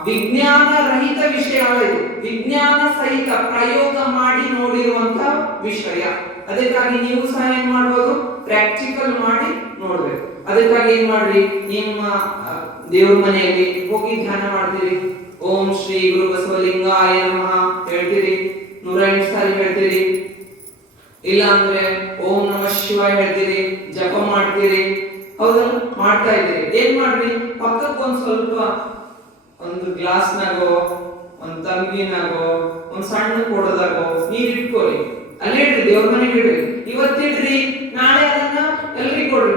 ವಿಜ್ಞಾನ ರಹಿತ ವಿಷಯ ಅಲ್ಲ ಇದು. ವಿಜ್ಞಾನ ಸಹಿತ ಪ್ರಯೋಗ ಮಾಡಿ ನೋಡಿರುವಂತ ವಿಷಯ. ಅದಕ್ಕಾಗಿ ನೀವು ಸಹ ಏನ್ ಮಾಡ್ಬೋದು, ಪ್ರಾಕ್ಟಿಕಲ್ ಮಾಡಿ ನೋಡ್ಬೇಕು. ಅದಕ್ಕಾಗಿ ಏನ್ ಮಾಡ್ರಿ, ನಿಮ್ಮ ದೇವ್ರ ಮನೆಯಲ್ಲಿ ಹೋಗಿ ಧ್ಯಾನ ಮಾಡ್ತೀರಿ. ಓಂ ಶ್ರೀ ಗುರು ಬಸವಲಿಂಗಾಯ ನಮಃ ಹೇಳ್ತೀರಿ, 108 ಸಾರಿ ಹೇಳ್ತೀರಿ. ಇಲ್ಲ ಅಂದ್ರೆ ಓಂ ನಮಃ ಶಿವಾಯ ಹೇಳ್ತೀರಿ, ಜಪ ಮಾಡ್ತೀರಿ. ಹೌದಲ್ಲ? ಮಾಡ್ತಾ ಇದ್ದೀರಿ. ಏನ್ ಮಾಡ್ರಿ, ಪಕ್ಕಕ್ಕೆ ಸ್ವಲ್ಪ ಒಂದು ಗ್ಲಾಸ್ನಾಗೋ, ಒಂದು ತಂಬಿನಾಗೋ, ಒಂದು ಸಣ್ಣ ಕೊಡದಾಗೋ ನೀರ್ ಇಟ್ಕೊಳ್ಳಿ. ಅಲ್ಲೇ ಇಡ್ರಿ, ದೇವ್ರ ಮನೆಗೆ ಇಡ್ರಿ. ಇವತ್ತಿಡ್ರಿ, ನಾಳೆ ಅದನ್ನ ಎಲ್ರಿಗೂ ಕೊಡ್ರಿ.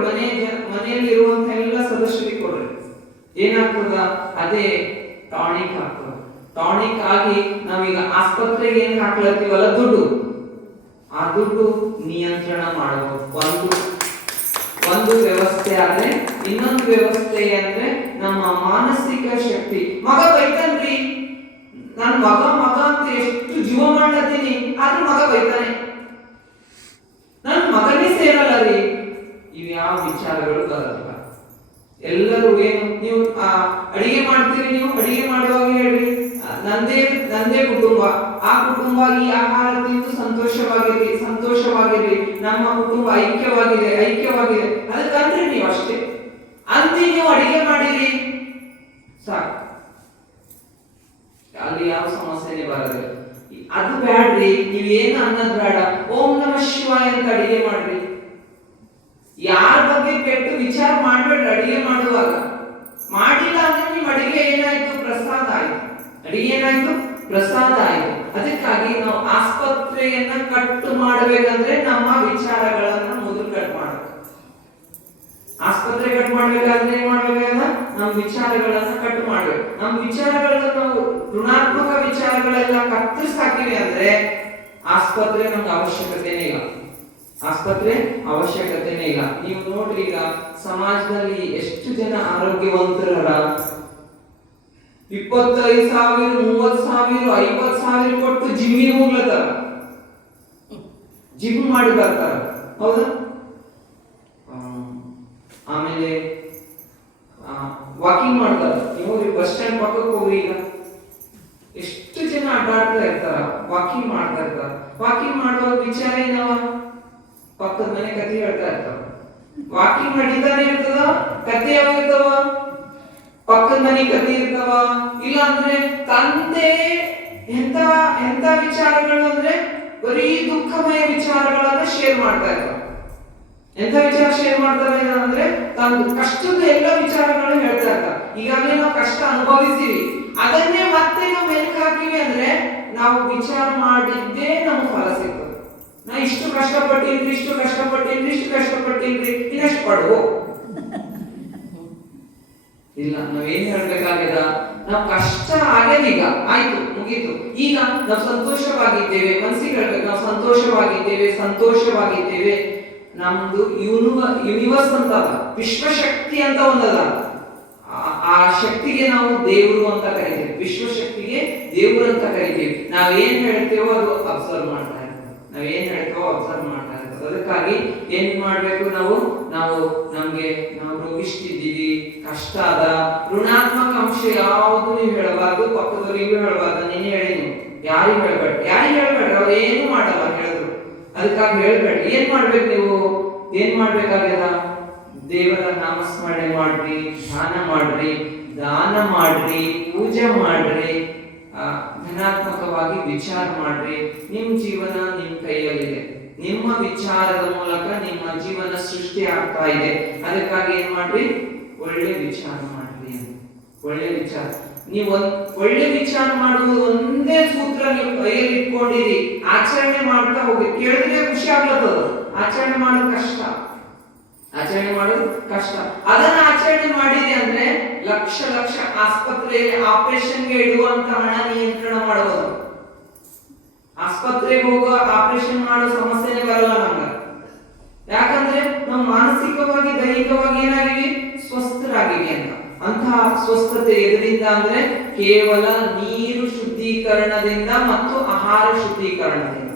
ಮನೆಯಲ್ಲಿ ಇರುವಂತ ಎಲ್ಲ ಸದಸ್ಯರಿಗೆ ಕೊಡ್ರಿ. ಏನಾಗ್ತದ, ಅದೇ ಟಾನಿಕ್ ಆಗ್ತದ. ಟಾನಿಕ್ ಆಗಿ ನಾವೀಗ ಆಸ್ಪತ್ರೆಗೆ ಏನ್ ಹಾಕ್ಲತ್ತೀವಲ್ಲ ದುಡ್ಡು, ಆ ದುಡ್ಡು ನಿಯಂತ್ರಣ ಮಾಡಬಹುದು. ಒಂದು ವ್ಯವಸ್ಥೆ ಆದ್ರೆ ಇನ್ನೊಂದು ವ್ಯವಸ್ಥೆ ಅಂದ್ರೆ ನಮ್ಮ ಮಾನಸಿಕ ಶಕ್ತಿ. ಮಗ ಬೈತಾನ್ರಿ, ನಾನು ಮಗ ಅಂತ ಎಷ್ಟು ಜೀವ ಮಾಡ್ಲತ್ತೀನಿ, ಆದ್ರೂ ಮಗ ಬೈತಾನೆ, ನನ್ ಮಗನೇ ಸೇರಲ್ಲ ರೀ. ಇವ್ ಯಾವ ವಿಚಾರಗಳು ಬರಲ್ಲ. ಎಲ್ಲರೂ ಏನು, ನೀವು ಅಡಿಗೆ ಮಾಡ್ತೀರಿ, ನೀವು ಅಡಿಗೆ ಮಾಡುವಾಗ ಹೇಳ್ರಿ, ನಂದೇ ಕುಟುಂಬ, ಆ ಕುಟುಂಬ ಈ ಆಹಾರ ತಿಂದು ಸಂತೋಷವಾಗಿರ್ಲಿ, ನಮ್ಮ ಕುಟುಂಬ ಐಕ್ಯವಾಗಿದೆ. ಅದಕ್ಕಂದ್ರೆ ನೀವು ಅಷ್ಟೇ ಅಂದಿ, ನೀವು ಅಡಿಗೆ ಮಾಡಿರಿ ಸಾಕು, ಅಲ್ಲಿ ಯಾವ ಸಮಸ್ಯೆನೇ ಬರಲ್ಲ. ಅದು ಬ್ಯಾಡ್ರಿ, ನೀವೇನು ಅನ್ನೋದು ಬೇಡ. ಓಂ ನಮಃ ಶಿವಾಯ ಅಂತ ಅಡಿಗೆ ಮಾಡ್ರಿ. ಯಾರ ಬಗ್ಗೆ ಕೆಟ್ಟ ವಿಚಾರ ಮಾಡ್ಬೇಡ್ರಿ ಅಡಿಗೆ ಮಾಡುವಾಗ. ಮಾಡಿಲ್ಲ ಅಂದ್ರೆ ನಿಮ್ ಅಡಿಗೆ ಏನಾಯ್ತು, ಪ್ರಸಾದ ಆಯ್ತು. ಅದಕ್ಕಾಗಿ ನಾವು ಆಸ್ಪತ್ರೆಯನ್ನ ಕಟ್ಟು ಮಾಡಬೇಕಂದ್ರೆ ನಮ್ಮ ವಿಚಾರಗಳನ್ನ ಮೊದಲು ಕಟ್ ಮಾಡಬೇಕು. ಆಸ್ಪತ್ರೆ ಕಟ್ ಮಾಡ್ಬೇಕಾದ್ರೆ ಏನ್ ಮಾಡ್ಬೇಕಾದ, ನಮ್ಮ ವಿಚಾರಗಳನ್ನ ಕಟ್ ಮಾಡ್ಬೇಕು. ನಮ್ಮ ವಿಚಾರಗಳನ್ನ ನಾವು ಋಣಾತ್ಮಕ ವಿಚಾರಗಳೆಲ್ಲ ಕತ್ತರಿಸಿ ಹಾಕಿವಿ ಅಂದ್ರೆ ಆಸ್ಪತ್ರೆ ನಮ್ಗೆ ಅವಶ್ಯಕತೆನೇ ಇಲ್ಲ. ನೀವು ನೋಡ್ರಿ, ಈಗ ಸಮಾಜದಲ್ಲಿ ಎಷ್ಟು ಜನ ಆರೋಗ್ಯವಂತರರ, 25,000, 30,000, 50,000 ಕೊಟ್ಟು ಜಿಮ್ಮಿಗೆ ಹೋಗ್ಲತ್ತಾರ, ಜಿಮ್ ಮಾಡಿ ಬರ್ತಾರ. ಹೌದಾ? ಆಮೇಲೆ ವಾಕಿಂಗ್ ಮಾಡ್ತಾರ. ನೀವು ಬಸ್ ಸ್ಟ್ಯಾಂಡ್ ಪಕ್ಕಕ್ಕೆ ಹೋಗ್ರಿ, ಈಗ ಎಷ್ಟು ಜನ ಅಡ್ಡಾಡ್ತಾ ಇರ್ತಾರ, ವಾಕಿಂಗ್ ಮಾಡ್ತಾ ಇರ್ತಾರ. ವಾಕಿಂಗ್ ಮಾಡುವ ವಿಚಾರ ಏನವ, ಪಕ್ಕದ ಮನೆ ಕಥೆ ಹೇಳ್ತಾ ಇರ್ತಾರ. ವಾಕಿಂಗ್ ನಡೀತಾನೆ ಇರ್ತದ, ಕಥೆ ಯಾವಾಗಿರ್ತಾವ, ಪಕ್ಕದ ಮನೆ ಕಥೆ ಇರ್ತಾವ. ಇಲ್ಲ ಅಂದ್ರೆ ತಂದೆ ಎಂತ ಎಂತ ವಿಚಾರಗಳು ಅಂದ್ರೆ ಬರೀ ದುಃಖಮಯ ವಿಚಾರಗಳನ್ನ ಶೇರ್ ಮಾಡ್ತಾ ಇದ್ದಾರೆ. ಎಂತ ವಿಚಾರ ಶೇರ್ ಮಾಡ್ತಾರೆ ಅಂದ್ರೆ ತನ್ನ ಕಷ್ಟದ ಎಲ್ಲ ವಿಚಾರಗಳನ್ನು ಹೇಳ್ತಾ ಇರ್ತಾರೆ. ಈಗಾಗಲೇ ನಾವು ಕಷ್ಟ ಅನುಭವಿಸ್ತೀವಿ, ಅದನ್ನೇ ಮತ್ತೆ ನಾವು ಮೆಲ್ಕ್ ಹಾಕಿವಿ ಅಂದ್ರೆ ನಾವು ವಿಚಾರ ಮಾಡಿದ್ದೇ ನಮ್ಗೆ ಫಲ ಸಿಗ್ತದೆ. ನಾ ಇಷ್ಟು ಕಷ್ಟಪಟ್ಟಿನ್ರಿ, ಇಷ್ಟು ಕಷ್ಟಪಟ್ಟಿನ್ರಿ, ಇಷ್ಟು ಕಷ್ಟಪಟ್ಟಿನ್ರಿ, ಇನ್ನಷ್ಟು ಪಡುವು ಇಲ್ಲ. ನಾವೇನ್ ಹೇಳ್ಬೇಕಾಗ್ಯದ, ನಾವು ಕಷ್ಟ ಆಗ್ಯದ, ಈಗ ಆಯ್ತು, ಮುಗೀತು. ಈಗ ನಾವು ಸಂತೋಷವಾಗಿದ್ದೇವೆ, ಮನಸ್ಸಿಗೆ ಹೇಳ್ಬೇಕು, ನಾವು ಸಂತೋಷವಾಗಿದ್ದೇವೆ. ನಮ್ದು ಯೂನಿವರ್ಸ್ ಅಂತ ಅಲ್ಲ, ವಿಶ್ವಶಕ್ತಿ ಅಂತ ಒಂದಲ್ಲ. ಆ ಶಕ್ತಿಗೆ ನಾವು ದೇವರು ಅಂತ ಕರಿತೀವಿ, ವಿಶ್ವಶಕ್ತಿಗೆ ದೇವರು ಅಂತ ಕರಿತೀವಿ. ನಾವೇನ್ ಹೇಳ್ತೇವೋ ಅದು ಅಬ್ಸರ್ವ್ ಮಾಡ್ತಾ ಇರ್ತದೆ, ನಾವೇನ್ ಹೇಳ್ತೇವೋ ಅಬ್ಸರ್ವ್ ಮಾಡ್ತಾ ಇರ್ತದೆ. ಅದಕ್ಕಾಗಿ ಏನ್ ಮಾಡ್ಬೇಕು, ನಾವು ರೋಗಿಷ್ಟಿದ್ದೀವಿ, ಕಷ್ಟ ಅದ, ಋಣಾತ್ಮಕ ಅಂಶ ಯಾವುದು ನೀವು ಹೇಳಬಾರ್ದು, ಪಕ್ಕದವರಿಗೂ ಹೇಳಬಾರ್ದು. ನೀನು ಹೇಳಿ, ಯಾರಿಗೂ ಹೇಳ್ಬೇಡ್ರಿ, ಅವ್ರು ಏನು ಮಾಡಲ್ಲ ಹೇಳಿದ್ರು. ಅದಕ್ಕಾಗಿ ಹೇಳ್ಬೇಡ್ರಿ. ಏನ್ ಮಾಡ್ಬೇಕು, ನೀವು ಏನ್ ಮಾಡ್ಬೇಕಾಗ್ಯದ, ದೇವರ ನಾಮಸ್ಮರಣೆ ಮಾಡ್ರಿ, ಧ್ಯಾನ ಮಾಡ್ರಿ, ದಾನ ಮಾಡ್ರಿ, ಪೂಜೆ ಮಾಡ್ರಿ, ಧನಾತ್ಮಕವಾಗಿ ವಿಚಾರ ಮಾಡ್ರಿ. ನಿಮ್ ಜೀವನ ನಿಮ್ ಕೈಯಲ್ಲಿದೆ. ನಿಮ್ಮ ವಿಚಾರದ ಮೂಲಕ ನಿಮ್ಮ ಜೀವನ ಸೃಷ್ಟಿ ಆಗ್ತಾ ಇದೆ. ಅದಕ್ಕಾಗಿ ಏನ್ ಮಾಡ್ರಿ, ಒಳ್ಳೆ ವಿಚಾರ ಮಾಡ್ರಿ. ಒಳ್ಳೆ ವಿಚಾರ, ನೀವು ಒಳ್ಳೆ ವಿಚಾರ ಮಾಡುವುದು ಒಂದೇ ಸೂತ್ರ ನೀವು ಕೈಯಲ್ಲಿ ಇಟ್ಕೊಂಡಿರಿ, ಆಚರಣೆ ಮಾಡ್ತಾ ಹೋಗಿ. ಕೇಳಿದ್ರೆ ಖುಷಿ ಆಗ್ಲತ್ತದ, ಆಚರಣೆ ಮಾಡೋದು ಕಷ್ಟ. ಅದನ್ನ ಆಚರಣೆ ಮಾಡಿದೆ ಅಂದ್ರೆ ಲಕ್ಷ ಆಸ್ಪತ್ರೆಯಲ್ಲಿ ಆಪರೇಷನ್ಗೆ ಇಡುವಂತ ಹಣ ನಿಯಂತ್ರಣ ಮಾಡಬಹುದು. ಆಸ್ಪತ್ರೆಗೆ ಹೋಗೋ ಆಪರೇಷನ್ ಮಾಡೋ ಸಮಸ್ಯೆನೇ ಬರಲ್ಲ ನಮ್ಗೆ. ಯಾಕಂದ್ರೆ ನಾವು ಮಾನಸಿಕವಾಗಿ ದೈಹಿಕವಾಗಿ ಏನಾಗಿವಿ, ಸ್ವಸ್ಥರಾಗಿವಿ ಅಂತ. ಅಂತಹ ಸ್ವಸ್ಥತೆ ಎದರಿಂದ ಅಂದ್ರೆ ಕೇವಲ ನೀರು ಶುದ್ಧೀಕರಣದಿಂದ ಮತ್ತು ಆಹಾರ ಶುದ್ಧೀಕರಣದಿಂದ.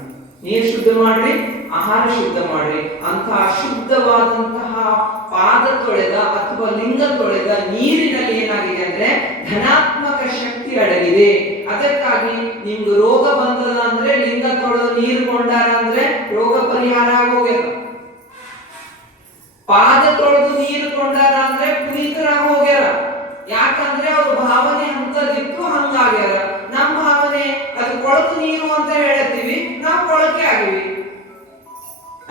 ನೀರು ಶುದ್ಧ ಮಾಡ್ರಿ, ಆಹಾರ ಶುದ್ಧ ಮಾಡ್ರಿ. ಅಂತಹ ಶುದ್ಧವಾದಂತಹ ಪಾದ ತೊಳೆದ ಅಥವಾ ಲಿಂಗ ತೊಳೆದ ನೀರಿನಲ್ಲಿ ಏನಾಗಿದೆ ಅಂದ್ರೆ ಧನಾತ್ಮಕ ಶಕ್ತಿ ಅಡಗಿದೆ. ಅದಕ್ಕಾಗಿ ನಿಮ್ಗೆ ರೋಗ ಬಂದದ ಅಂದ್ರೆ ಲಿಂಗ ತೊಳೆದು ನೀರು ಕೊಂಡಾರ ಅಂದ್ರೆ ರೋಗ ಪರಿಹಾರ ಆಗೋಗ್ಯದ. ಪಾದ ತೊಳೆದು ನೀರು ಕೊಂಡಾರ ಅಂದ್ರೆ ಪುನೀತರಾಗಿ ಹೋಗ್ಯಾರ. ಯಾಕಂದ್ರೆ ಅವ್ರ ಭಾವನೆ ಅಂತದಿತ್ತು, ಹಂಗಾಗ್ಯಾರ. ನಮ್ಮ ಭಾವನೆ ಅದು ಕೊಳತು ನೀರು ಅಂತ ಹೇಳ್ತೀವಿ, ನಾವು ಕೊಳಕೆ ಆಗಿವಿ.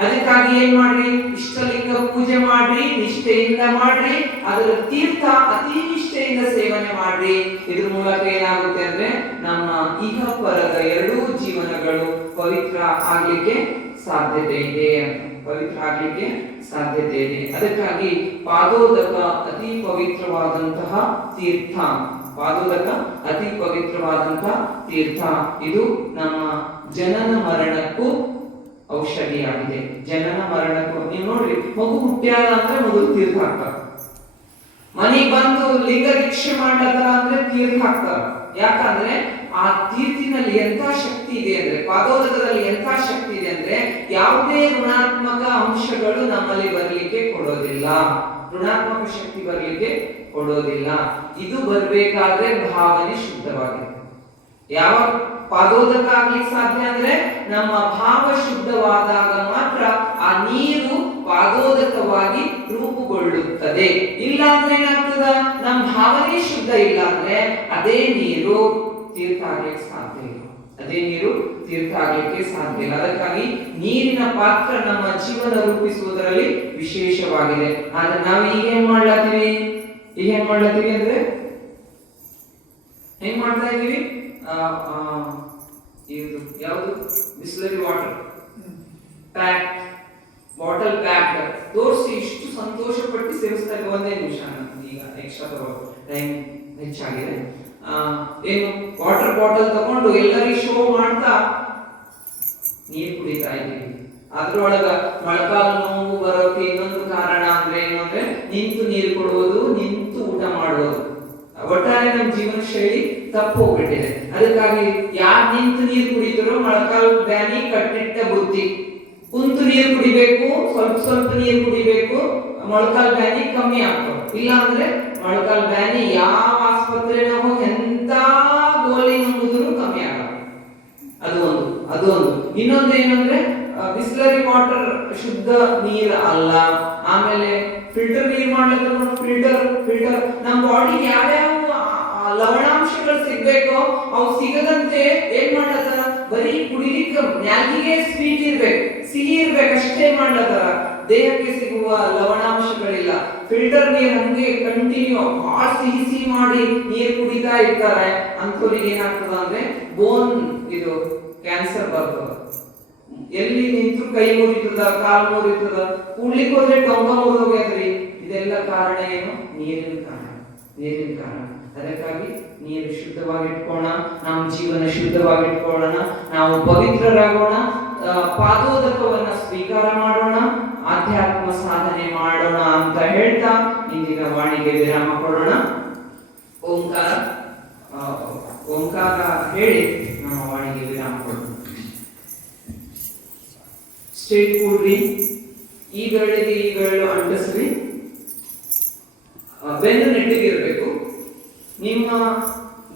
ಅದಕ್ಕಾಗಿ ಏನ್ ಮಾಡ್ರಿ, ಇಷ್ಟಲಿಂಗ ಪೂಜೆ ಮಾಡ್ರಿ, ನಿಷ್ಠೆಯಿಂದ ಮಾಡ್ರಿ, ಅದರ ತೀರ್ಥ ಅತಿ ನಿಷ್ಠೆಯಿಂದ ಸೇವನೆ ಮಾಡ್ರಿ. ಇದ್ರ ಮೂಲಕ ಏನಾಗುತ್ತೆ ಅಂದ್ರೆ ನಮ್ಮ ಇಹ ಪರದ ಎರಡೂ ಜೀವನಗಳು ಪವಿತ್ರ ಆಗ್ಲಿಕ್ಕೆ ಸಾಧ್ಯತೆ ಇದೆ ಅದಕ್ಕಾಗಿ ಪಾದೋದಕ ಅತಿ ಪವಿತ್ರವಾದಂತಹ ತೀರ್ಥ. ಇದು ನಮ್ಮ ಜನನ ಮರಣಕ್ಕೂ ಔಷಧಿಯಾಗಿದೆ. ಜನನ ಮರಣಕ್ಕೂ ನೀವು ನೋಡ್ರಿ, ಮಗು ಹುಟ್ಟ್ಯಾದ ಅಂದ್ರೆ ಮೊದಲು ತೀರ್ಥ ಹಾಕ್ತಾರ. ಮನೆಗೆ ಬಂದು ಲಿಂಗ ದೀಕ್ಷೆ ಮಾಡ್ಲತ್ತಾರ ಅಂದ್ರೆ ತೀರ್ಥ ಹಾಕ್ತಾರ. ಯಾಕಂದ್ರೆ ಆ ತೀರ್ಥಿನಲ್ಲಿ ಎಂತ ಶಕ್ತಿ ಇದೆ ಅಂದ್ರೆ, ಪಾದೋದಕದಲ್ಲಿ ಎಂತ ಶಕ್ತಿ ಇದೆ ಅಂದ್ರೆ ಯಾವುದೇ ಋಣಾತ್ಮಕ ಅಂಶಗಳು ನಮ್ಮಲ್ಲಿ ಬರಲಿಕ್ಕೆ ಕೊಡೋದಿಲ್ಲ, ಋಣಾತ್ಮಕ ಶಕ್ತಿ ಬರಲಿಕ್ಕೆ ಕೊಡೋದಿಲ್ಲ. ಇದು ಬರ್ಬೇಕಾದ್ರೆ ಭಾವನೆ ಶುದ್ಧವಾಗಿದೆ. ಯಾವ ಪಾದೋದಕ ಆಗ್ಲಿಕ್ಕೆ ಸಾಧ್ಯ ಅಂದ್ರೆ ನಮ್ಮ ಭಾವ ಶುದ್ಧವಾದಾಗ ಮಾತ್ರ ಆ ನೀರು ಪಾದೋದಕವಾಗಿ ರೂಪುಗೊಳ್ಳುತ್ತದೆ. ಇಲ್ಲ ಅಂದ್ರೆ ಏನಾಗ್ತದ, ನಮ್ಮ ಭಾವನೆ ಶುದ್ಧ ಇಲ್ಲ ಅಂದ್ರೆ ಅದೇ ನೀರು ತೀರ್ಥ ಆಗ್ಲಿಕ್ಕೆ ಸಾಧ್ಯ ಇಲ್ಲ. ಅದಕ್ಕಾಗಿ ನೀರಿನ ಪಾತ್ರ ನಮ್ಮ ಜೀವನ ರೂಪಿಸುವುದರಲ್ಲಿ ವಿಶೇಷವಾಗಿದೆ. ಆದ್ರೆ ನಾವು ಈಗ ಏನ್ ಮಾಡ್ಲತ್ತೀವಿ ಅಂದ್ರೆ ಹೆಂಗ್ ಮಾಡ್ತಾ ಇದೀವಿ, ಯಾವುದು Bisleri water pack, bottle pack ತೋರಿಸಿ ಇಷ್ಟು ಸಂತೋಷ ಪಟ್ಟು ಸೇವಿಸ್ತಾ ಇದ್ದೆ. ಒಂದೇ ನಿಮಿಷ, ಈಗ ಎಕ್ಸ್ಟ್ರಾ ತಗೋದು ಟೈಮ್ ಹೆಚ್ಚಾಗಿದೆ. ಏನು ವಾಟರ್ ಬಾಟಲ್ ತಗೊಂಡು ಎಲ್ಲರಿಗೂ ಶೋ ಮಾಡ್ತಾ ನೀರು ಕುಡಿತಾ ಇದ್ದೀವಿ. ಅದ್ರೊಳಗ ಮೊಳಕಾಲು ನೋವು ಬರೋಕೆ ಇನ್ನೊಂದು ಕಾರಣ ಅಂದ್ರೆ ಏನು ಅಂದ್ರೆ ನಿಂತು ನೀರು ಕೊಡುವುದು, ನಿಂತು ಊಟ ಮಾಡುವುದು. ಒಟ್ಟಾರೆ ನಮ್ಮ ಜೀವನ ಶೈಲಿ ತಪ್ಪು ಹೋಗ್ಬಿಟ್ಟಿದೆ. ಅದಕ್ಕಾಗಿ ಯಾರು ನಿಂತು ನೀರು ಕುಡಿತಾರೋ ಮೊಳಕಾಲು ಬ್ಯಾನಿ ಕಟ್ಟಿಟ್ಟ ಬುದ್ಧಿ. ಕುಂತು ನೀರು ಕುಡಿಬೇಕು, ಸ್ವಲ್ಪ ನೀರು ಕುಡಿಬೇಕು, ಮೊಳಕಾಲು ಬ್ಯಾನಿ ಕಮ್ಮಿ ಆಗ್ತದೆ. ಇಲ್ಲ ಅಂದ್ರೆ ಮೊಳಕಾಲು ಬ್ಯಾನಿ ಯಾವ ಆಸ್ಪತ್ರೆಗೆ ಹೋಗಿ ಎಂತ ಗೋಲಿ ನುಂಗಿದ್ರು ಕಮ್ಮಿ ಆಗಲ್ಲ. ಅದು ಒಂದು. ಇನ್ನೊಂದು ಏನಂದ್ರೆ ಬಿಸ್ಲರಿ ವಾಟರ್ ಶುದ್ಧ ನೀರು ಅಲ್ಲ. ಆಮೇಲೆ ಫಿಲ್ಟರ್ ನೀರು ಮಾಡ್ಲಿಕ್ಕೆ ಫಿಲ್ಟರ್ ನಮ್ಮ ಬಾಡಿಗೆ ಯಾವ್ಯಾವ ಲವಣಾಂಶಗಳು ಸಿಗ್ಬೇಕು, ಅವು ಸಿಗದಂತೆ ಏನ್ ಮಾಡ್ಲತ್ತಾರ, ಬರೀ ಕುಡಿಲಿಕ್ಕೆ ನ್ಯಾಗಿಗೆ ಸ್ವೀಟ್ ಇರ್ಬೇಕು, ಸಿಹಿ ಇರ್ಬೇಕು ಅಷ್ಟೇ ಮಾಡ್ಲತ್ತಾರ. ದೇಹಕ್ಕೆ ಸಿಗುವ ಲವಣಾಂಶಗಳಿಲ್ಲ. ಫಿಲ್ಟರ್ ನೀರ್ ಹಂಗೆ ಕಂಟಿನ್ಯೂ ಬಹಳ ಸಿಹಿ ಸಿಹಿ ಮಾಡಿ ನೀರ್ ಕುಡಿತಾ ಇರ್ತಾರೆ. ಅಂಥವ್ರಿಗೆ ಏನಾಗ್ತದ ಅಂದ್ರೆ ಬೋನ್ ಇದು ಕ್ಯಾನ್ಸರ್ ಬರ್ತದ. ಎಲ್ಲಿ ನಿಂತು ಕೈ ಮುರಿತದ, ಕಾಲು ಮುರಿತದ, ಕೂಡ್ಲಿಕ್ಕೆ ಹೋದ್ರೆ ಟೊಂಕ ಮುರಿದೋಗ್ಯದ್ರಿ. ಇದೆಲ್ಲ ಕಾರಣ ಏನು? ನೀರಿನ ಕಾರಣ, ನೀರಿನ ಕಾರಣ. ಅದಕ್ಕಾಗಿ ನೀರು ಶುದ್ಧವಾಗಿಟ್ಕೋಣ, ನಮ್ಮ ಜೀವನ ಶುದ್ಧವಾಗಿಟ್ಕೊಳ್ಳೋಣ, ನಾವು ಪವಿತ್ರರಾಗೋಣ, ಪಾದೋದಕವನ್ನ ಸ್ವೀಕಾರ ಮಾಡೋಣ, ಆಧ್ಯಾತ್ಮ ಸಾಧನೆ ಮಾಡೋಣ ಅಂತ ಹೇಳ್ತಾ ಇಂದಿನ ವಾಣಿಗೆ ವಿರಾಮ ಕೊಡೋಣ. ಓಂಕಾರ ಓಂಕಾರ ಹೇಳಿ ನಮ್ಮ ವಾಣಿಗೆ ವಿರಾಮ ಕೊಡೋಣ. ಸ್ಟ್ರೇಟ್ ಕೂಡ್ರಿ, ಈ ಬೆರಳಿಗೆ ಈ ಬೆರಳು ಅಂಟಿಸ್ರಿ, ಬೆನ್ನು ನೆಟ್ಟಿಗಿರ್ಬೇಕು, ನಿಮ್ಮ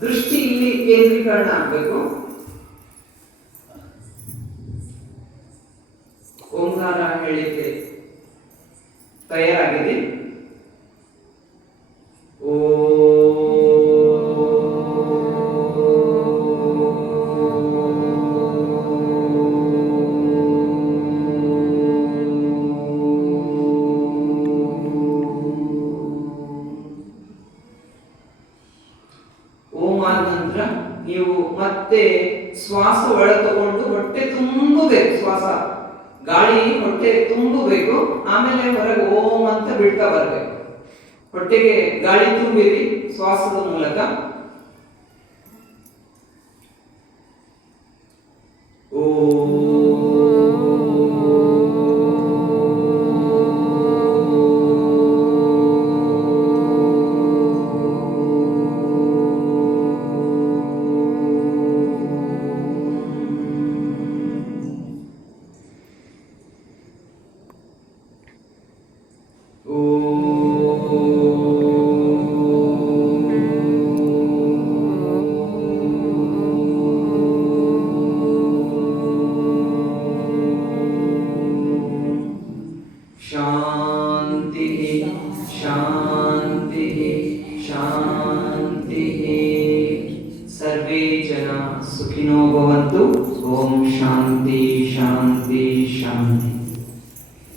ದೃಷ್ಟಿ ಇಲ್ಲಿ ಕೇಂದ್ರೀಕರಣ ಆಗ್ಬೇಕು. ಓಂಕಾರ ಹೇಳಿಕೆ ತಯಾರಾಗಿದೆ. ಓಂ ಆದ ನಂತರ ನೀವು ಮತ್ತೆ ಶ್ವಾಸ ಒಳ ತಗೊಂಡು ಹೊಟ್ಟೆ ತುಂಬಬೇಕು, ಶ್ವಾಸ ಗಾಳಿ ಹೊಟ್ಟೆ ತುಂಬಬೇಕು. ಆಮೇಲೆ ಹೊರಗೆ ಓಂ ಅಂತ ಬಿಡ್ತಾ ಬರ್ಬೇಕು. ಹೊಟ್ಟೆಗೆ ಗಾಳಿ ತುಂಬಿರಿ ಶ್ವಾಸದ ಮೂಲಕ. शांति शांति शांति। सर्वे जना सुखिनो भवन्तु। ओम शांति शांति शांति।